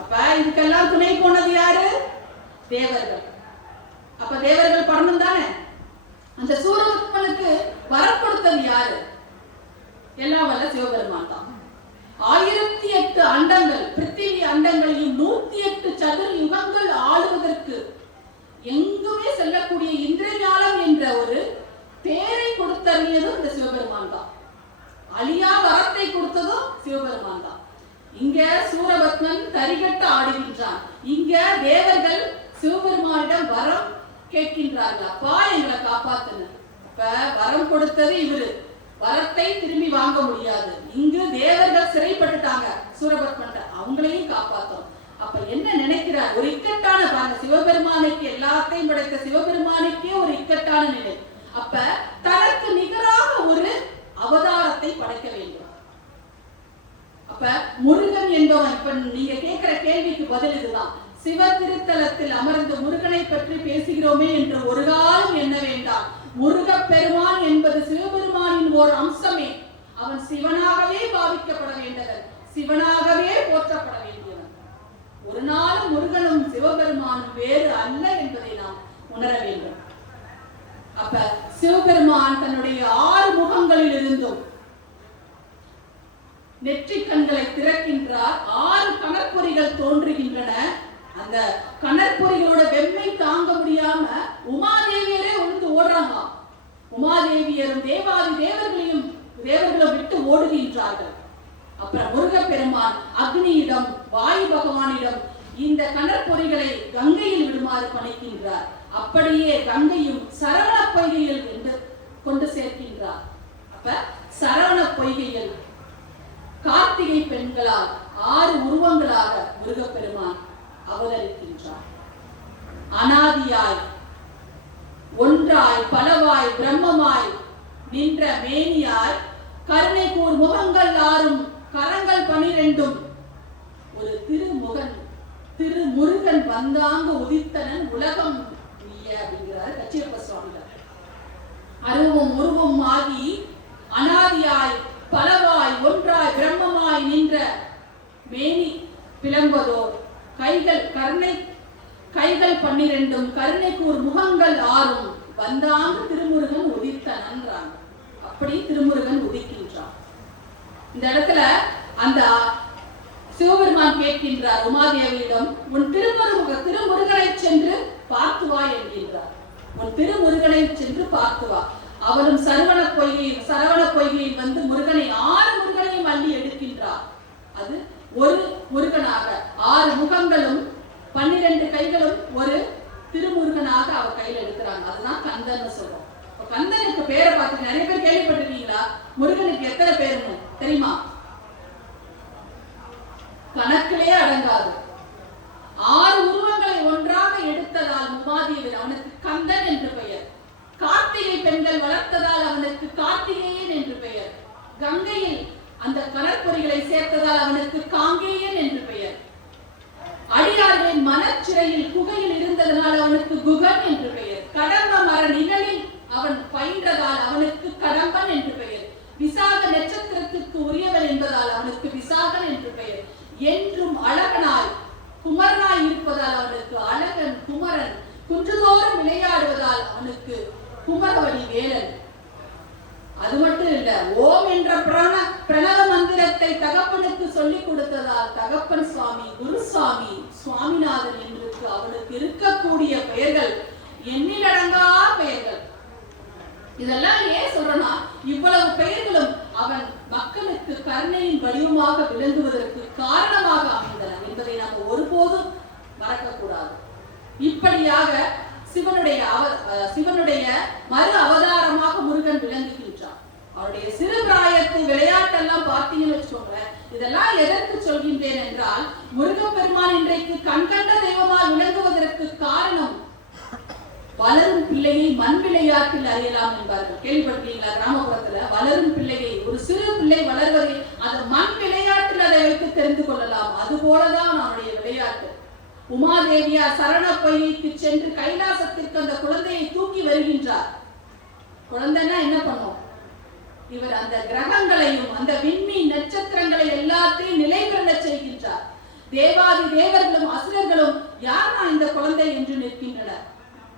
அப்ப இதுக்கெல்லாம் துணை போனது யாரு? தேவர்கள். அப்ப தேவர்கள் படணும் தானே. அந்த சூரபத்மனுக்கு வரம் கொடுத்தது யாரு? எல்லாம் வல்ல சிவபெருமான் தான். 1008 அண்டங்கள், பிருத்திவி அண்டங்களையும் 108 சதுர் யுகங்கள் ஆளுவதற்கு எங்குமே செல்லக்கூடிய இந்திரஜாலம் என்ற ஒரு பேரை கொடுத்தறியதும் இந்த சிவபெருமான் தான். அழியா வரத்தை கொடுத்ததும் சிவபெருமான் தான். இங்க சூரபத்மன் தரிகட்ட ஆடுகின்றான். இங்க தேவர்கள் சிவபெருமானிடம் வரம் கேட்கின்றார்கள், அப்பா எங்களை காப்பாத்துங்க. அப்ப வரம் கொடுத்தது இவரு, வரத்தை திரும்பி வாங்க முடியாது. இங்கு தேவர்கள் சிறைப்பட்டுட்டாங்க சூரபத்மன், அவங்களையும் காப்பாத்தணும். அப்ப என்ன நினைக்கிறார்? ஒரு இக்கட்டான பாருங்க, சிவபெருமானுக்கு எல்லாத்தையும் படைத்த சிவபெருமானுக்கே ஒரு இக்கட்டான நிலை. அப்ப தனக்கு நிகராக ஒரு அவதாரத்தை படைக்க வேண்டும். அப்ப முருகன் என்பவன், இப்ப நீங்க கேட்கிற கேள்விக்கு பதில் இதுதான். சிவ திருத்தலத்தில் அமர்ந்து முருகனை பற்றி பேசுகிறோமே என்று ஒரு காலம் எண்ண வேண்டாம். முருகப் பெருமான் என்பது சிவபெருமானின் ஒரு அம்சமே. அவன் சிவனாகவே பாவிக்கப்பட வேண்டவன், சிவனாகவே போற்றப்பட வேண்டியவன். ஒரு நாளும் முருகனும் சிவபெருமானும் வேறு அல்ல என்பதை நாம் உணர வேண்டும். அப்ப சிவபெருமான் தன்னுடைய 6 முகங்களில் இருந்தும் நெற்றிக் கண்களை திறக்கின்றார். 6 கணற்பொறிகள் தோன்றுகின்றன. அந்த கணற்பொறிகளோட வெம்மை தாங்க முடியாம உமாதேவியரே உழுந்து ஓடுறாங்க. உமாதேவியரும் தேவாதி தேவர்களும் விட்டு ஓடுகின்றார்கள். அப்புறம் முருகப்பெருமான் அக்னியிடம் வாயு பகவானிடம் இந்த கணற்பொறிகளை கங்கையில் விடுமாறு பணிக்கின்றார். அப்படியே கங்கையும் சரவண பொய்கையில் கொண்டு சேர்க்கின்றார். அப்ப சரவண பொய்கையில் கார்த்திகை பெண்களால் 6 உருவங்களாக முருகப்பெருமான் அவதரிக்கின்றார். அனாதியாய் ஒன்றாய் பலவாய் பிரம்மமாய் நின்ற மேனியாய் கருணை கூர் முகங்கள் 6 கரங்கள் 12 ஒரு திருமுருகன் வந்தாங்கு உதித்தனன் உலகம் அப்படிங்கிறார் கச்சியப்ப சுவாமிகள். அருவம் உருவம் ஆகி அனாதியாய் பலவாய் ஒன்றாய் பிரம்மமாய் நின்ற மேனி பிளம்பதோ கைகள் 12 கருணை கூர் முகங்கள் 6 வந்தாங்கு திருமுருகன் உதித்தனன்றாங்க. அப்படி திருமுருகன் உதிக்கின்றான். இந்த இடத்துல அந்த சிவபெருமான் கேட்கின்றார் உமாதேவியிடம், உன் திருமுருகனை சென்று பார்த்து வா என்கின்றார். உன் திருமுருகனை சென்று பார்த்து வா. அவரும் சரவண பொய்கையில் வந்து முருகனை 6 முருகனையும் அள்ளி எடுக்கின்றார். அது ஒரு முருகனாக 6 முகங்களும் 12 கைகளும் ஒரு திருமுருகனாக அவ கையில் எடுக்கிறாங்க. அதுதான் கந்தன் சொல்றோம். கந்தனுக்கு பேரை பார்த்து நிறைய பேர் கேள்விப்பட்டிருக்கீங்களா? முருகனுக்கு எத்தனை பேருன்னு தெரியுமா? கணக்கிலே அடங்காது. 6 உருவங்களை ஒன்றாக எடுத்ததால் உமாதேவி அவனுக்கு கந்தன் என்று பெயர். கார்த்திகை பெண்கள் வளர்த்ததால் அவனுக்கு கார்த்திகேயன் என்று பெயர். கங்கையில் அந்த கடற்பொறிகளை சேர்த்ததால் அவனுக்கு காங்கேயன் என்று பெயர். அடியார்களின் மனச்சிறையில் குகையில் இருந்ததனால் அவனுக்கு குகன் என்று பெயர். கடம்ப மர நிழலில் அவன் பயின்றதால் அவனுக்கு கடம்பன் என்று பெயர். விசாக நட்சத்திரத்திற்கு உரியவன் என்பதால் அவனுக்கு விசாகன் என்று பெயர். என்றும் அழகனாய் குமரனாய் இருப்பதால் அவனுக்கு அழகன் குமரன். குன்றுதோறும் விளையாடுவதால் அவனுக்கு குமரவடி வேலன். அது மட்டும் இல்ல, ஓம் என்ற பிரணவ மந்திரத்தை தகப்பனுக்கு சொல்லிக் கொடுத்ததால் தகப்பன் சுவாமி, குருசுவாமி, சுவாமிநாதன் என்று அவனுக்கு இருக்கக்கூடிய பெயர்கள் எண்ணிலடங்கா பெயர்கள். இதெல்லாம் ஏன் சொல்றனா, இவ்வளவு பெயர்களும் அவன் மக்களுக்கு கருணையின் வடிவமாக விளங்குவதற்கு காரணமாக அமைந்தன என்பதை நாம் ஒருபோதும் மறக்கக்கூடாது. இப்படியாக சிவனுடைய மறு அவதாரமாக முருகன் விளங்குகின்றான். அவருடைய சிறு பிராயத்து விளையாட்டெல்லாம் பார்த்தீங்கன்னு வச்சுக்கோங்க. இதெல்லாம் எதற்கு சொல்கின்றேன் என்றால், முருகப்பெருமான் இன்றைக்கு கண்கண்ட தெய்வமாக விளங்குவதற்கு காரணம் வளரும் பிள்ளையை மண் விளையாட்டில் அறியலாம் என்பார்கள். கேள்விப்பட்டீங்களா? கிராமப்புறத்துல வளரும் பிள்ளையை, ஒரு சிறு பிள்ளை வளர்வதை அந்த மண் விளையாட்டில் அதை வைத்து தெரிந்து கொள்ளலாம். அது போலதான் அவனுடைய விளையாட்டு. உமாதேவியா சரண பொய்கைக்கு சென்று கைலாசத்திற்கு அந்த குழந்தையை தூக்கி வருகின்றார். குழந்தைன்னா என்ன பண்ணும்? இவர் அந்த கிரகங்களையும் அந்த விண்மீன் நட்சத்திரங்களை எல்லாத்தையும் நிலை பெற செய்கின்றார். தேவாதி தேவர்களும் அசுரர்களும் யார் இந்த குழந்தை என்று நிற்கின்றனர்.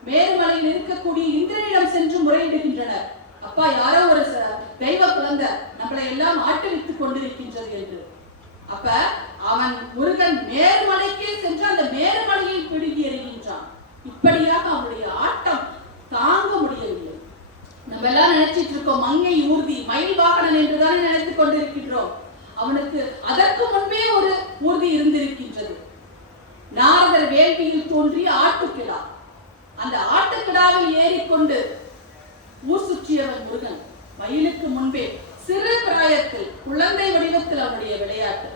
மேருமலையில் இருக்கக்கூடிய இந்திரனிடம் சென்று முறையிடுகின்றனர். அப்பா, யாரோ ஒரு தெய்வ குழந்தை நம்மளை எல்லாம் ஆட்டுவித்துக் கொண்டிருக்கின்றது என்று. அப்ப அவன் முருகன் மேருமலைக்கே சென்று அந்த மேருமலையை பிடுங்கி எறிகின்றான். இப்படியாக அவனுடைய ஆட்டம் தாங்க முடியவில்லை. நம்ம எல்லாம் நினைச்சிட்டு இருக்கோம், மங்கை ஊர்தி மயில் வாகனன் என்றுதானே நினைத்துக் கொண்டிருக்கின்றோம். அவனுக்கு அதற்கு முன்பே ஒரு ஊர்தி இருந்திருக்கின்றது. நாரதர் வேள்வியில் தோன்றிய ஆட்டுக்கிடா. அந்த ஆட்டுக்கிடாவில் ஏறிக்கொண்டு ஊர் சுற்றியவன் முருகன். மயிலுக்கு முன்பே சிறு பிராயத்தில் குழந்தை வடிவத்தில் அவனுடைய விளையாட்டு.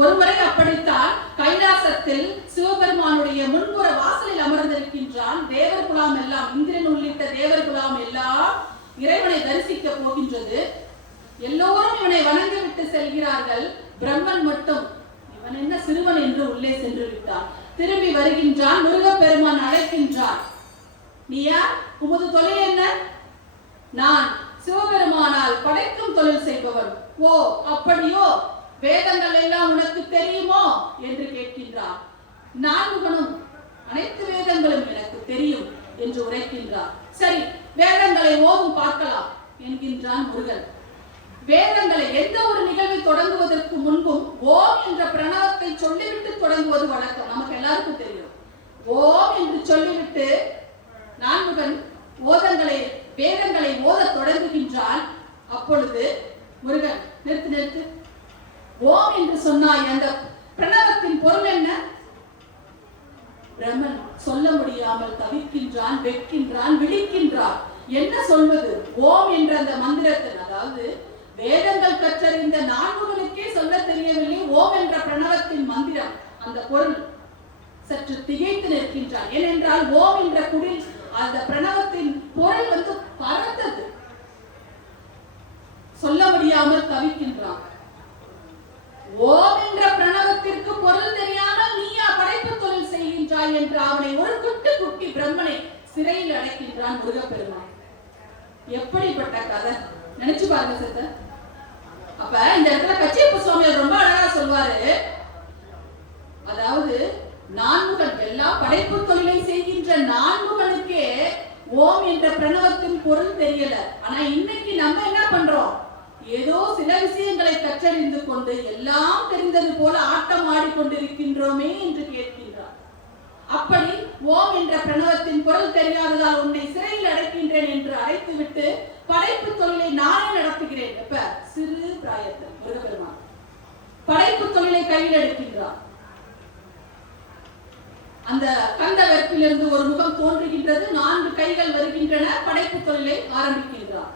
ஒருமுறை அப்படித்தான் கைலாசத்தில் சிவபெருமானுடைய முன்புற வாசலில் அமர்ந்திருக்கின்றான். தேவர் குலாம் எல்லாம், இந்திரன் உள்ளிட்ட தேவர் குலாம் எல்லாம் இறைவனை தரிசிக்க போகின்றது. எல்லோரும் இவனை வணங்கிவிட்டு செல்கிறார்கள். பிரம்மன் மட்டும் இவன் என்ன சிறுவன் என்று உள்ளே சென்று விட்டான். திரும்பி வருகின்றான். முருகப்பெருமான் அழைக்கின்றான். நீயா? உமது தொழில் என்ன? நான் சிவபெருமானால் படைக்கும் தொழில் செய்பவன். ஓ, அப்படியோ? வேதங்கள் எல்லாம் உனக்கு தெரியுமோ என்று கேட்கின்றார். நான்குகனும் அனைத்து வேதங்களும் எனக்கு தெரியும் என்று உரைக்கின்றார். சரி, வேதங்களை ஓதும் பார்க்கலாம் என்கின்றான் முருகன். வேதங்களை எந்த ஒரு நிகழ்வை தொடங்குவதற்கு முன்பும் ஓம் என்ற பிரணவத்தை சொல்லிவிட்டு தொடங்குவது வழக்கம். நமக்கு எல்லாருக்கும் தெரியும். ஓம் என்று சொல்லிவிட்டு நான்குகன் வேதங்களை ஓத தொடங்குகின்றான். அப்பொழுது முருகன், நிறுத்து, ஓம் என்று சொன்னாய், அந்த பிரணவத்தின் பொருள் என்ன? பிரம்மன் சொல்ல முடியாமல் தவிக்கின்றான், வெட்கின்றான், விழிக்கின்றான். என்ன சொல்வது? ஓம் என்ற அந்த மந்திரத்தில், அதாவது வேதங்கள் கற்றறிந்த நான்குகளுக்கே சொல்ல தெரியவில்லை ஓம் என்ற பிரணவத்தின் மந்திரம், அந்த பொருள். சற்று திகைத்து நிற்கின்றான். ஏனென்றால் ஓம் என்ற குடில் அந்த பிரணவத்தின் பொருள் பறந்தது. சொல்ல முடியாமல் தவிக்கின்றான். ஓம் என்ற பிரணவத்திற்கு பொருள் தெரியாமல் நீயா படைப்பு தொழில் செய்கின்றாய் என்று அவனை ஒரு குட்டி பிரம்மனை சிறையில் அடைக்கின்றான் முருகப்பெருமான். எப்படிப்பட்ட கதை நினைச்சு பாருங்க சார். அப்ப இந்த இடத்துல கச்சியப்ப சுவாமியார் ரொம்ப அழகா சொல்வாரு. அதாவது நான்குகள் எல்லா படைப்பு தொழிலை செய்கின்ற நான்குகளுக்கே ஓம் என்ற பிரணவத்தின் பொருள் தெரியல. ஆனா இன்னைக்கு நம்ம என்ன பண்றோம்? ஏதோ சில விஷயங்களை கற்றறிந்து கொண்டு எல்லாம் தெரிந்தது போல ஆட்டம் ஆடிக்கொண்டிருக்கின்றோமே என்று கேட்கின்றார். அப்படி ஓம் என்ற பிரணவத்தின் பொருள் தெரியாததால் உன்னை சிறையில் அடைக்கின்றேன் என்று அழைத்துவிட்டு படைப்பு தொழிலை நானே நடத்துகிறேன். இப்ப சிறு பிராயத்தில் முருகப்பெருமான் படைப்பு தொழிலை கையில் எடுக்கின்றார். அந்த கந்த வெற்பிலிருந்து ஒரு முகம் தோன்றுகின்றது, 4 கைகள் வருகின்றன, படைப்பு தொழிலை ஆரம்பிக்கின்றார்.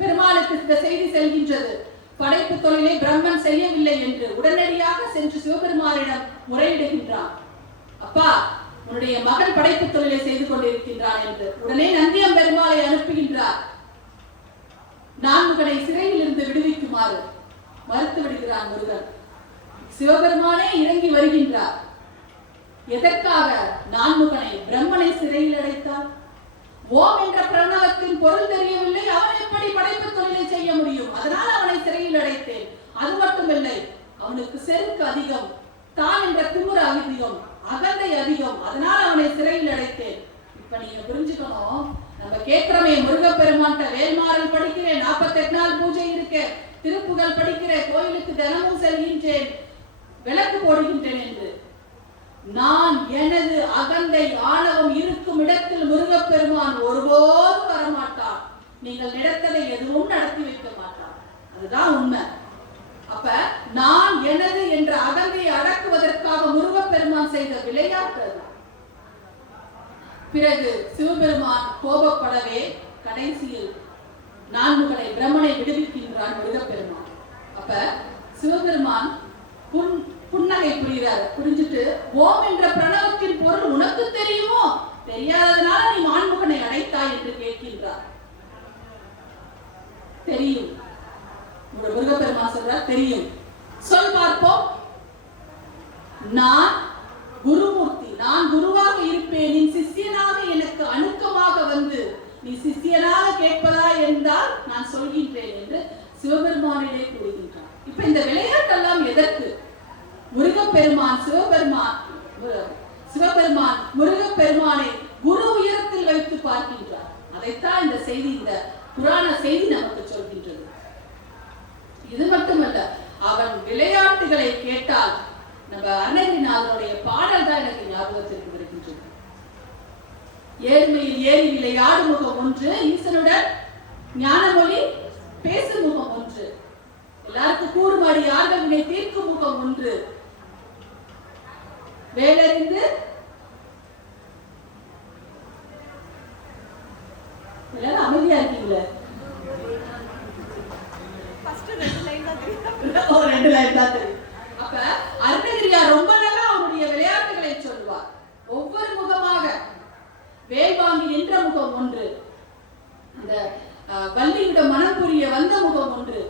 பெருமாளுக்கு இந்த செய்தி செல்கின்றது. படைப்பு தொழிலை பிரம்மன் செய்யவில்லை என்று உடனடியாக சென்று சிவபெருமானிடம் முறையிடுகின்றார். அப்பா, உன்னுடைய மகன் படைப்பு தொழிலை செய்து கொண்டிருக்கின்றான் என்று. உடனே நந்தியம் பெருமாளை அனுப்புகின்றார். நான்முகனை சிறையில் இருந்து விடுவிக்குமாறு மறுத்து விடுகிறான் முருகன். சிவபெருமானே இறங்கி வருகின்றார். எதற்காக நான்முகனை பிரம்மனை சிறையில் அடைத்தார்? ஓம் என்ற பிரணவத்தின் பொருள் தெரியவில்லை, அவன் எப்படி படைப்பு தொழிலை செய்ய முடியும்? அதனால் அவனை சிறையில் அடைத்தேன். அது மட்டுமில்லை, அவனுக்கு செருக்கு அதிகம், தான் என்ற திமிரு அதிகம், அகந்தை அதிகம், அதனால் அவனை சிறையில் அடைத்தேன். இப்ப நீங்க புரிஞ்சுக்கணும், நம்ம கேட்கிறோமே முருகப்பெருமான்ட்ட வேல்மாறல் படிக்கிறேன், 48 நாள் பூஜை இருக்கு, திருப்புகள் படிக்கிறேன், கோயிலுக்கு தினமும் செல்கின்றேன், விளக்கு போடுகின்றேன் என்று. நான் எனது அகந்தை ஆணவம் இருக்கும் இடத்தில் முருகப்பெருமான் ஒருபோதும் வரமாட்டான். நீங்கள் நினைத்ததை எதுவும் நடத்தி வைக்க மாட்டான். அதுதான் உண்மை. அப்ப நான் எனது என்ற அகந்தையை அடக்குவதற்காக முருகப்பெருமான் செய்த விளையாட்டு. பிறகு சிவபெருமான் கோபப்படவே கடைசியில் நான்முகனை பிரம்மனை விடுவிக்கின்றான் முருகப்பெருமான். அப்ப சிவபெருமான் புன்னகை புரிகிறார். புரிஞ்சுட்டு, ஓம் என்ற பிரணவத்தின் பொருள் உனக்கு தெரியுமோ? தெரியாததனால நீ நான்முகனை அடைத்தாய் என்று கேட்கின்றார். தெரியும். முருகப்பெருமான் சொல்றார், தெரியும். சொல் பார்ப்போம். நான் குருமூர்த்தி, நான் குருவாக இருப்பேன், நீ சிஷ்யனாக எனக்கு அணுக்கமாக வந்து நீ சிஷ்யனாக கேட்பதா என்றால் நான் சொல்கின்றேன் என்று சிவபெருமானிலே கூறுகின்றார். இப்ப இந்த விளையாட்டெல்லாம் எதற்கு? முருகப்பெருமான் சிவபெருமான் முருகப்பெருமானை குரு உயரத்தில் வைத்து பார்க்கின்றார். அதைத்தான் இந்த செய்தி, இந்த புராண செய்தி நமக்கு சொல்கின்றது. இது மட்டுமல்ல, அவன் விளையாட்டுகளை கேட்டால் நம்ம அருணகிரிநாதருடைய பாடல் தான் எனக்கு ஞாபகத்திற்கு வருகின்றது. ஏழ்மையில் ஏறி விளையாடு முகம் ஒன்று, ஈசனுடன் ஞானமொழி பேசு முகம் ஒன்று, எல்லாருக்கும் கூறுபாடி யார்கள் வினை தீர்க்கும் முகம் ஒன்று, வேலறிந்து எல்லாரும் அமைதியா இருக்கீங்களே. 2 லைன் தான் தெரியும். அப்ப அருணகிரியார் ரொம்ப அழகா அவருடைய விளையாட்டுகளை சொல்வார். ஒவ்வொரு முகமாக வேல்வாங்கி நின்ற முகம் ஒன்று, அந்த வள்ளியுட மனம் புரிய வந்த முகம் ஒன்று,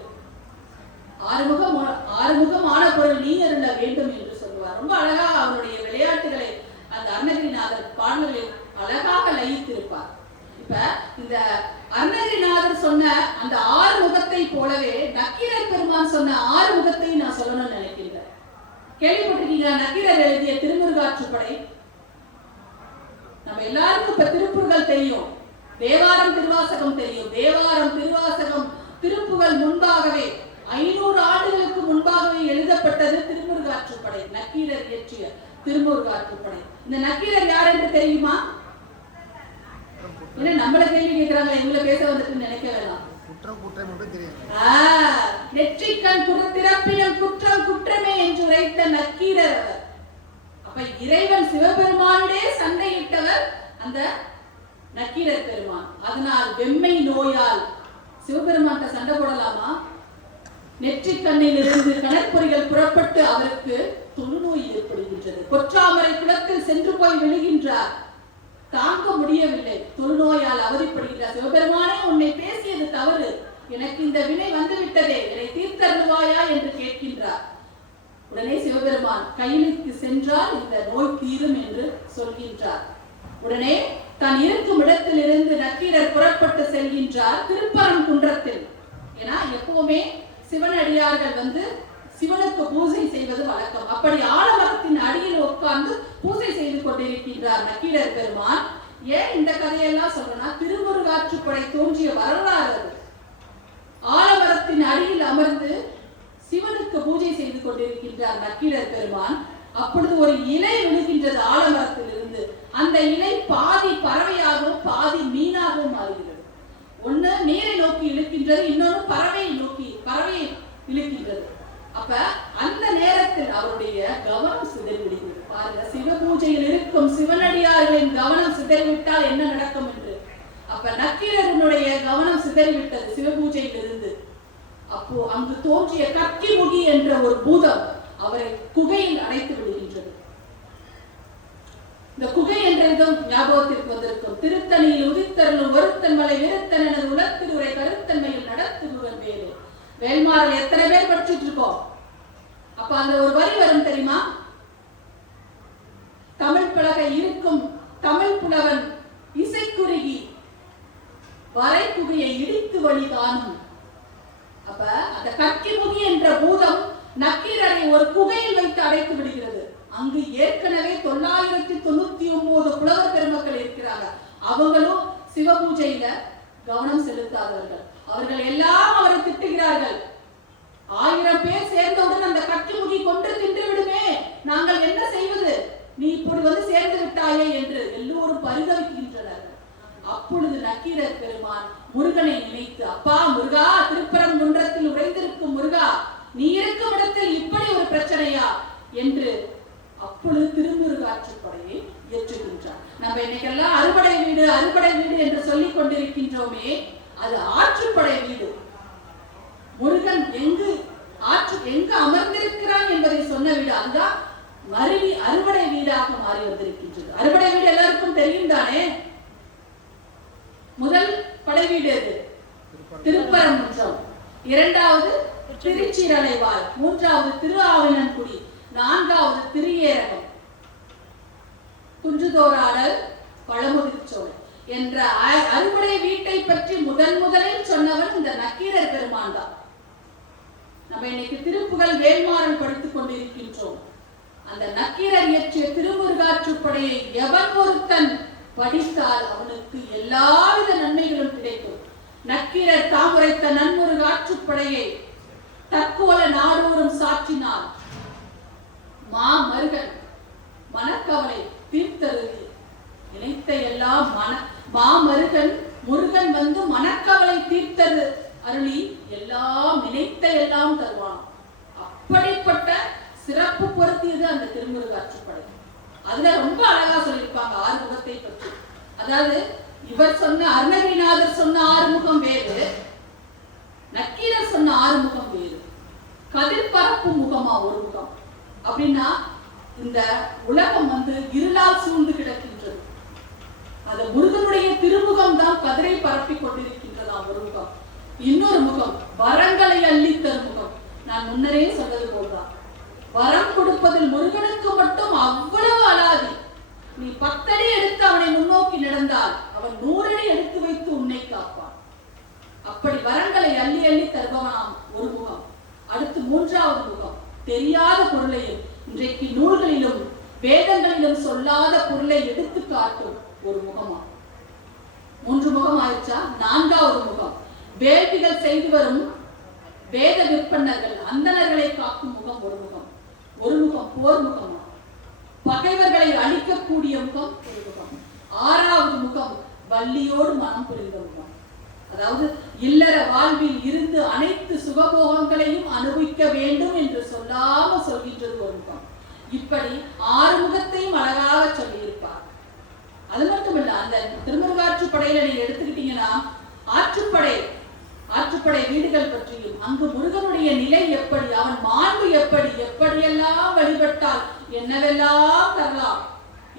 ஆறுமுகம் ஆன பொருள் நீ அருள வேண்டும் என்று சொல்லுவார். ரொம்ப அழகா அவருடைய விளையாட்டுகளை அந்த அருணகிரிநாதர் பாடல்களில் அழகாக லயித்திருப்பார். இப்ப இந்த அருணகிரிநாதர் சொன்ன அந்த 6 முகத்தை போலவே நக்கீரர் பெருமான் சொன்ன 6 முகத்தை நான் சொல்லணும்னு நினைக்கின்றேன். கேள்விப்பட்டிருக்கீங்க? நக்கீரர் எழுதிய திருமுருகாற்றுப்படை. நம்ம எல்லாருக்கும் இப்ப திருப்புகள் தெரியும், தேவாரம் திருவாசகம் தெரியும். தேவாரம் திருவாசகம் திருப்புகள் முன்பாகவே 500 ஆண்டுகளுக்கு முன்பாகவே எழுதப்பட்டது திருமுருகாற்றுப்படை, நக்கீரர் இயற்றிய திருமுருகாற்றுப்படை. இந்த நக்கீரர் யார் என்று தெரியுமா? என்ன நம்மள கேள்வி கேட்கிறாங்க, எங்களை பேச வந்துட்டு நினைக்க வேண்டாம். நெற்றிக்கண் திறப்பினம் குற்றம் குற்றமே என்று உரைத்த நக்கீரர் அவர். அப்ப இறைவன் சிவபெருமானுடைய சண்டையிட்டவர் அந்த நக்கீரர் பெருமான். அதனால் வெம்மை நோயால் சிவபெருமான் சண்டை போடலாமா? நெற்றிக்கண்ணில் இருந்து கணற்பொறிகள் புறப்பட்டு அவருக்கு தொழுநோய் ஏற்படுகின்றது. கொற்றாமரை குளத்தில் சென்று போய் விழுகின்றார். தாங்க முடியவில்லை, தொழுநோயால் அவதிப்படுகிறார். சிவபெருமானே, உன்னை பேசியது தவறு, எனக்கு இந்த வினை வந்துவிட்டதே, என்னை தீர்த்தருவாயா என்று கேட்கின்றார். உடனே சிவபெருமான் கையிலுக்கு சென்றால் இந்த நோய் தீரும் என்று சொல்கின்றார். உடனே தான் இருக்கும் இடத்தில் இருந்து நக்கீரர் புறப்பட்டு செல்கின்றார் திருப்பரங்குன்றத்தில். ஏன்னா எப்பவுமே சிவனடியார்கள் சிவனுக்கு பூஜை செய்வது வழக்கம். அப்படி ஆலமரத்தின் அடியில் உட்கார்ந்து பூஜை செய்து கொண்டிருக்கின்றார் நக்கீரர் பெருமான். ஏன் இந்த கதையெல்லாம் சொல்றேன்னா, திருமுருகாற்றுப்படை தோன்றிய வரலாறு அது. ஆலமரத்தின் அடியில் அமர்ந்து சிவனுக்கு பூஜை செய்து கொண்டிருக்கின்றார் நக்கீரர் பெருமான். அப்பொழுது ஒரு இலை விழுகின்றது ஆலமரத்தில் இருந்து. அந்த இலை பாதி பறவையாகவும் பாதி மீனாகவும் மாறுகிறது. ஒண்ணு நீரை நோக்கி இழுக்கின்றது, இன்னொன்று பறவையை இழுக்கின்றது. அப்ப அந்த நேரத்தில் அவருடைய கவனம் சிதறிவிடுகிறது. பாருங்க, சிவ பூஜையில் இருக்கும் சிவனடியார்களின் கவனம் சிதறிவிட்டால் என்ன நடக்கும் என்று. அப்ப நக்கீரனுடைய கவனம் சிதறிவிட்டது சிவ பூஜையில் இருந்து. அப்போ அங்கு தோன்றிய கக்கிமுகி என்ற ஒரு பூதம் அவரை குகையில் அடைத்து விடுகின்றது. இந்த குகை என்ற இதும் ஞாபகத்திற்கு வந்திருக்கும். திருத்தணியில் உதித்தருளும் ஒருத்தன் மலை விருத்தன் எனது உலத்திருரை கருத்தன்மையில் நடத்துபவன் வேலு. வேல்மாறல் எத்தனை பேர் படிச்சுட்டு இருக்கோம்? அப்ப அந்த ஒரு வரி வரும் தெரியுமா? தமிழ் பலகை இருக்கும் தமிழ் புலவன் இசைக்குறுகி வரை குகையை இடித்து வழி காணும். அப்ப அந்த கக்கிமுகி என்ற பூதம் நக்கீரரை ஒரு குகையில் வைத்து அடைத்து விடுகிறது. அங்கு ஏற்கனவே 999 புலவர் பெருமக்கள் இருக்கிறாங்க. அவங்களும் சிவ பூஜையில கவனம் செலுத்தாதவர்கள். அவர்கள் எல்லாம் அவரை திட்டுகிறார்கள். 1000 பேர் சேர்ந்தவுடன் அந்த கக்கிமுகி கொன்று தின்று விடுமே, நாங்கள் என்ன செய்வது, நீ இப்படி வந்து சேர்ந்து விட்டாயே என்று எல்லோரும் பரிதவிக்கின்றனர். அப்பொழுது நக்கீரர் பெருமான் முருகனை நினைத்து, அப்பா முருகா, திருப்பரங்குன்றத்தில் உறைந்திருக்கும் முருகா, நீ இருக்கும் இடத்தில் இப்படி ஒரு பிரச்சனையா என்று அப்பொழுது திருமுருகாற்றுப்படையை ஏற்றுகின்றார். நம்ம இன்னைக்கெல்லாம் அறுபடை வீடு என்று சொல்லிக் கொண்டிருக்கின்றோமே, அது ஆற்றுப்படை வீடு. முருகன் எங்கு அமர்ந்திருக்கிறான் என்பதை சொன்ன வீடு அதுதான் அறுபடை வீடாக மாறி வந்திருக்கின்றது. அறுபடை வீடு எல்லாருக்கும் தெரியும் தானே? முதல் படை வீடு எது? திருப்பரங்குன்றம். இரண்டாவது திருச்சீரலைவாய், மூன்றாவது திருஆவினன்குடி, நான்காவது திரியேரகம், குன்றுதோராடல், பழமுதிர்ச்சோலை என்ற அறுபடை வீட்டை பற்றி முதலில் சொன்னவன் இந்த நக்கீரர் பெருமான் தான். நம்ம இன்னைக்கு திருப்புகழ் வேல்மாறல் படித்துக் கொண்டிருக்கின்றோம். அந்த நக்கீரர் இயற்றிய திருமுருகாற்றுப்படையை எவன் ஒருத்தன் படித்தால் அவனுக்கு எல்லாவித நன்மைகளும் கிடைக்கும். நக்கீரர் தாமுரைத்த நன்முருகாற்றுப்படையை தற்கோல நாடோறும் சாற்றினார். மாமருகன் மனக்கவலை தீர்த்தருளி நினைத்த எல்லாம் மாமருகன் முருகன் வந்து மனக்கவலை தீர்த்தது அருளி எல்லாம் நினைத்த எல்லாம் தருவான். அப்படிப்பட்ட சிறப்பு பொருத்தியது அந்த திருமுருகாற்றுப்படை. அதுல ரொம்ப அழகா சொல்லியிருப்பாங்க ஆறுமுகத்தை பற்றி. அதாவது இவர் சொன்ன அருணகிரிநாதர் சொன்ன ஆறுமுகம் வேறு, நக்கீரர் சொன்ன ஆறுமுகம் வேறு. கதிர் பரப்பு முகமா ஒரு முகம். அப்படின்னா இந்த உலகம் வந்து இருளால் சூழ்ந்து கிடக்கின்றது. அது முருகனுடைய திருமுகம் தான் கதிரை பரப்பி கொண்டிருக்கின்றதாம் ஒரு முகம். இன்னொரு முகம் வரங்களை அள்ளி தரும் முகம். நான் முன்னரே சொன்னது போல்தான், வரம் கொடுப்பதில் முருகனுக்கு மட்டும் அவ்வளவு அலாதி. நீ 10 அடி எடுத்து அவனை முன்னோக்கி நடந்தால் அவன் 100 அடி எடுத்து வைத்து உன்னை காப்பான். அப்படி வரங்களை அள்ளி அள்ளி தருபவனாம் ஒரு முகம். அடுத்து மூன்றாவது முகம், தெரியாத பொருளையும் இன்றைக்கு நூல்களிலும் வேதங்களிலும் சொல்லாத பொருளை எடுத்து காட்டும் ஒரு முகமா. 3 முகம் ஆயிடுச்சா? 4வது முகம், வேள்விகள் செய்து வரும் வேத விற்பனர்கள் அந்தணர்களை காக்கும் முகம் ஒரு முகம். ஒரு முகம் போர் முகமா, பகைவர்களை அழிக்கக்கூடிய முகம் ஒரு முகம். 6வது முகம் வள்ளியோடு மனம் புரிந்த முகம். அதாவது இல்லற வாழ்வில் இருந்து அனைத்து சுகபோகங்களையும் அனுபவிக்க வேண்டும் என்று சொல்லாம சொல்கின்றது ஒரு முகம். இப்படி 6 முகத்தையும் அழகாக சொல்லியிருப்பார். அது மட்டும் இல்ல, அந்த திருமுருகாற்றுப்படையில நீங்க எடுத்துக்கிட்டீங்கன்னா ஆற்றுப்படை வீடுகள் பற்றியும் அங்கு முருகனுடைய நிலை எப்படி, அவன் மாண்பு எப்படி, எப்படியெல்லாம் வழிபட்டால் என்னவெல்லாம் தரலாம்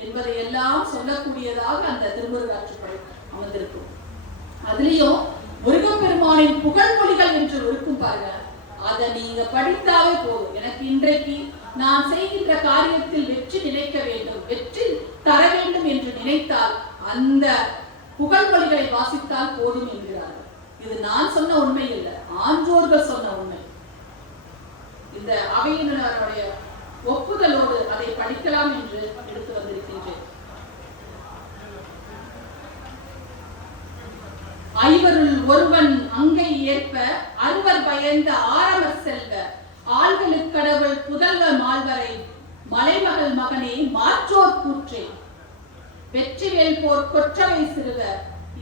என்பதை எல்லாம் சொல்லக்கூடியதாக அந்த திருமுருகாற்றுப்படை அமர்ந்திருக்கும். அதுலயும் முருகப்பெருமானின் புகழ்மொழிகள் என்று இருக்கும் பாருங்க, அதை நீங்க படித்தாவே போதும். எனக்கு இன்றைக்கு நான் செய்கின்ற காரியத்தில் வெற்றி நினைக்க வேண்டும், வெற்றி தர வேண்டும் என்று நினைத்தால் அந்த புகழ்மொழிகளை வாசித்தால் போதும் என்கிறார்கள். இது நான் சொன்ன உண்மை இல்லை, ஆன்றோர்கள் சொன்ன உண்மை. இந்த அவையினருடைய ஒப்புதலோடு அதை படிக்கலாம் என்று எடுத்து வந்திருக்கின்றேன். பயந்த ஆரமர் செல்வ ஆள்களுக் கடவுள் புதல்வ மால்வரை மலைமகள் மகனே மாற்றோர் கூற்றே வெற்றிவேல் போர் கொற்றவை சிறுவ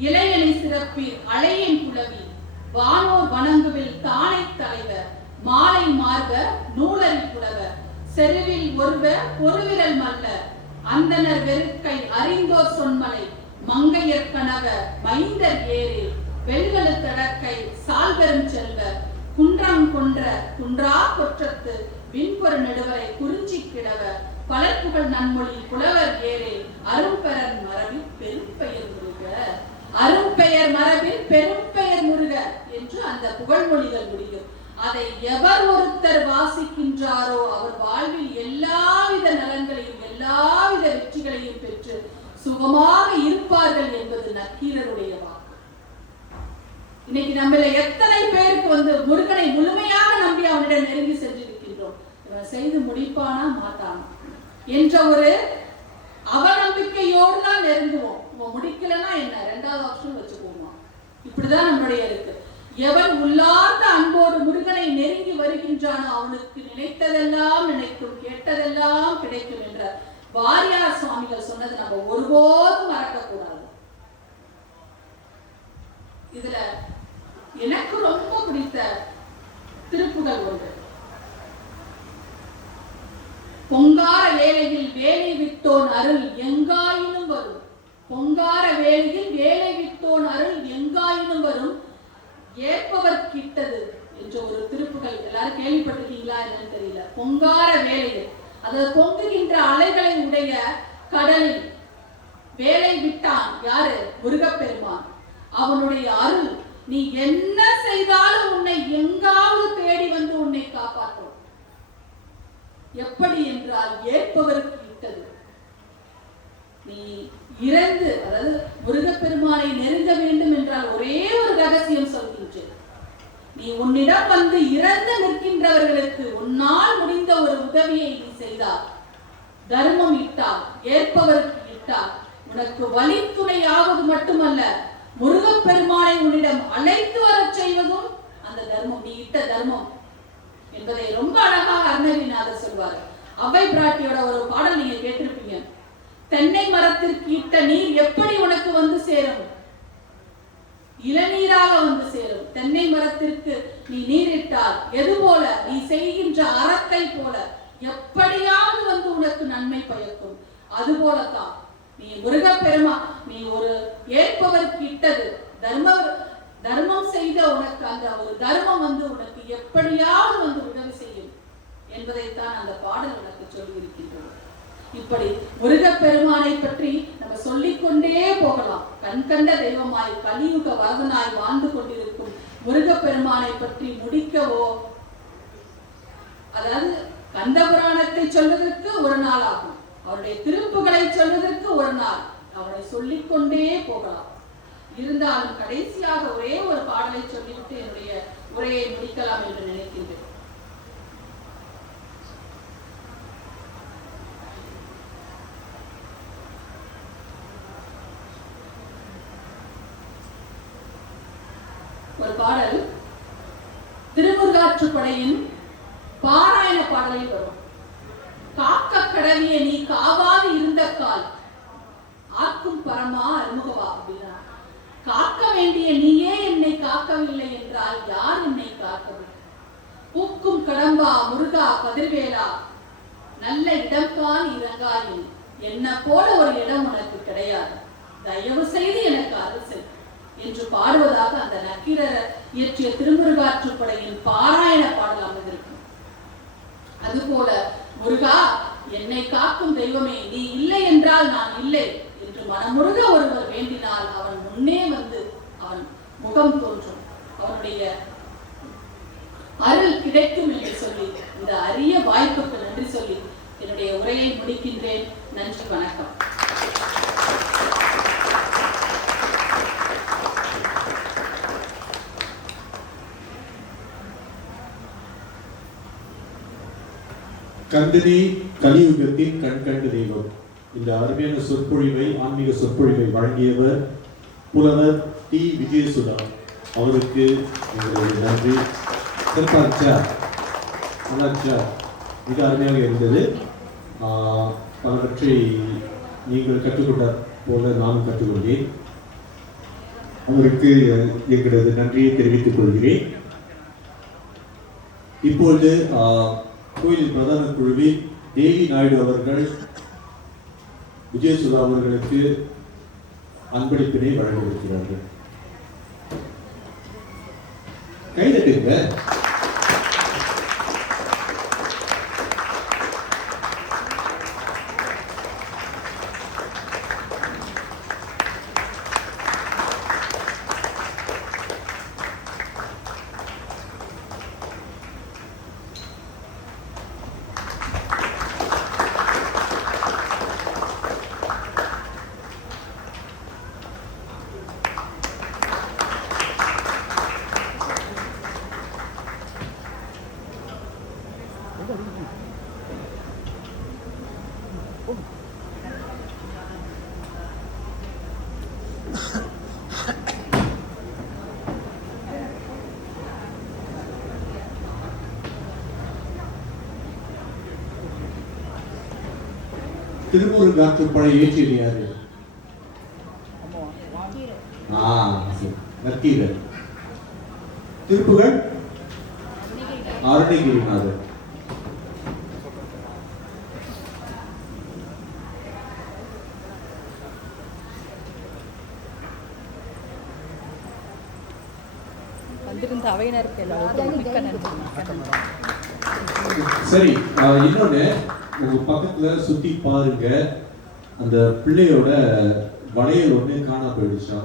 இளையணி சிறப்பீர் அளையன் புலவி வானோர் வணங்குவில் தானை தலைவர் மாலை மார்ப நூலறி புலவர் செருவில் ஒருவ பொருவிரல் மல்ல அந்தனர் வெறுக்கை அறிந்தோர் சொன்மலை மங்கையர் கணவ மைந்தர் ஏறே வெண்கலு தடக்கை சால்பெரும் செல்வர் குன்றம் கொன்ற குன்றா கொற்றத்து விண்பொரு நெடுவரை குறிஞ்சி கிடவ பலர்புகழ் நன்மொழி புலவர் ஏறே அரும்பெயர் மரபில் பெரும்பெயர் முருக அரும்பெயர் மரபில் பெரும்பெயர் முருக என்று அந்த புகழ்மொழிகள் முடியும். அதை எவர் ஒருத்தர் வாசிக்கின்றாரோ அவர் வாழ்வில் எல்லாவித நலன்களையும் எல்லாவித வெற்றிகளையும் பெற்று சுகமாக இருப்பார்கள் என்பது நக்கீரருடைய வாக்கு. இன்னைக்கு நம்மள எத்தனை பேருக்கு முருகனை முழுமையாக நம்பி அவனிடம் நெருங்கி சென்றிருக்கின்றோம். இவன் செய்து முடிப்பானா மாட்டானா என்ற ஒரு அவநம்பிக்கையோடு தான் நெருங்குவோம். முடிக்கலன்னா என்ன, ரெண்டாவது ஆப்ஷன் வச்சுக்கோமா. இப்படிதான் நம்முடைய இருக்கு. எவன் உள்ளார்ந்த அன்போடு முருகனை நெருங்கி வருகின்றானோ அவனுக்கு நினைத்ததெல்லாம் நினைக்கும், கேட்டதெல்லாம் கிடைக்கும் என்ற வாரியார் சுவாமிகள் சொன்னது நம்ம ஒருபோதும் மறக்க கூடாது. இதுல எனக்கு ரொம்ப பிடித்த திருப்புகள் ஒன்று. பொங்கார வேளையில் வேலை விட்டோன் அருள் எங்காயினும் வரும். பொங்கார வேளையில் வேலை விட்டோன் அருள் எங்காயினும் வரும் ஏற்பவர் கிட்டது என்ற ஒரு திருப்புகள் எல்லாரும் கேள்விப்பட்டிருக்கீங்களா என்னன்னு தெரியல. பொங்கார வேளையில், அதாவது பொங்குகின்ற அலைகளை உடைய கடலில் வேலை விட்டான் யாரு? முருகப்பெருமான். அவனுடைய அருள் நீ என்ன செய்தாலும் உன்னை எங்காவது தேடி வந்து உன்னை காப்பாற்றும். எப்படி என்றால் ஏற்பவருக்கு இட்டது. நீ இறந்து, அதாவது முருகப்பெருமானை நெருங்க வேண்டும் என்றால் ஒரே ஒரு ரகசியம் சொல்கின்றேன். நீ உன்னிடம் வந்து இறந்து நிற்கின்றவர்களுக்கு உன்னால் முடிந்த ஒரு உதவியை நீ செய்தால், தர்மம் இட்டால், ஏற்பவருக்கு இட்டால், உனக்கு வழித்துணையாவது மட்டுமல்ல முருகப்பெருமானை உன்னிடம் அழைத்து வரச் செய்வதும் அந்த தர்மம், நீ இட்ட தர்மம் என்பதை ரொம்ப அழகாக அருணகிரிநாதர் சொல்வார். அவ்வை பிராட்டியோட ஒரு பாடல் நீங்க கேட்டிருப்பீங்க. தென்னை மரத்திற்கு இட்ட நீர் எப்படி உனக்கு வந்து சேரும்? இளநீராக வந்து சேரும். தென்னை மரத்திற்கு நீ நீரிட்டால் எது போல, நீ செய்கின்ற அறத்தை போல எப்படியாவது வந்து உனக்கு நன்மை பயக்கும். அது போலத்தான் நீ முருகப்பெருமா, நீ ஒரு ஏற்பவருக்கு இட்டது தர்மம் செய்த உனக்கு அந்த ஒரு தர்மம் வந்து உனக்கு எப்படியாவது வந்து உதவி செய்யும் என்பதைத்தான் அந்த பாடல் உனக்கு சொல்லி இருக்கின்றது. இப்படி முருகப்பெருமானை பற்றி நம்ம சொல்லிக்கொண்டே போகலாம். கண்கண்ட தெய்வமாய் கலியுக வரதனாய் வாழ்ந்து கொண்டிருக்கும் முருகப்பெருமானை பற்றி முடிக்கவோ, அதாவது கந்தபுராணத்தை சொல்வதற்கு ஒரு நாள் ஆகும், அவருடைய திருப்புகளை சொல்வதற்கு ஒரு நாள், அவனை சொல்லிக்கொண்டே போகலாம். இருந்தாலும் கடைசியாக ஒரே ஒரு பாடலை சொல்லிவிட்டு என்னுடைய உரையை முடிக்கலாம் என்று நினைக்கின்றேன். ஒரு பாடல் திருமுருகாற்றுப்படையின் பாராயண பாடலில் வரும். காக்க கடவிய நீ காவாது இருந்த கால் ஆக்கும் பரமா அருமுகவா அப்படின்னா, காக்க வேண்டிய நீயே என்னை காக்கவில்லை என்றால் யார் என்னை காக்கவில்லை? பூக்கும் கடம்பா முருகா கதிர்வேலா நல்ல இடம்தான் இறங்காயின், என்ன போல ஒரு இடம் உனக்கு கிடையாது, தயவு செய்து எனக்கு அரசு என்று பாடுவதாக அந்த நக்கீரர் இயற்றிய திருமுருகாற்றுப்படையின் பாராயண பாடல் அமைந்திருக்கும். அதுபோல முருகா என்னை காக்கும் தெய்வமே, நீ இல்லை என்றால் நான் இல்லை என்று மனமுருக ஒருவர் வேண்டினால் அவன் முன்னே வந்து அவன் முகம் தோன்றும், அவனுடைய அருள் கிடைக்கும் என்று சொல்லி இந்த அரிய வாய்ப்புக்கு நன்றி சொல்லி என்னுடைய உரையை முடிக்கின்றேன். நன்றி, வணக்கம். கந்தனே கலியுகத்தின் கண்கண்டு தெய்வம். இந்த அருமையான சொற்பொழிவை, ஆன்மீக சொற்பொழிவை வழங்கியவர் புலவர் டி. விஜயசுதா அவருக்கு எங்களுடைய நன்றி. சிறப்பாக இருந்துச்சா? நல்லா இருந்துச்சா? மிக அருமையாக இருந்தது. பலவற்றை நீங்கள் கற்றுக்கொண்ட போல நானும் கற்றுக்கொண்டேன். அவருக்கு எங்களது நன்றியை தெரிவித்துக் கொள்கிறேன். இப்பொழுது கோயிலின் பிரதான குழுவில் தேவி நாயுடு அவர்கள் விஜயசுதா அவர்களுக்கு அன்பளிப்பினை வழங்கவிருக்கிறார்கள். கைதட்டுங்க. திருமூர் காற்றுப்படை ஏற்றியது யாரு? நக்கீரர். திருப்புகள் அருணகிரிநாதர். வந்திருந்த அவையினருக்கு எல்லாருக்கும் மிக்க நன்றி. சரி, இன்னொன்னு உங்க பக்கத்துல சுத்தி பாருங்க. அந்த பிள்ளையோட வளையல் ஒண்ணு காணா போயிடுச்சா?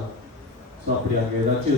ஸோ அப்படி அங்க ஏதாச்சும்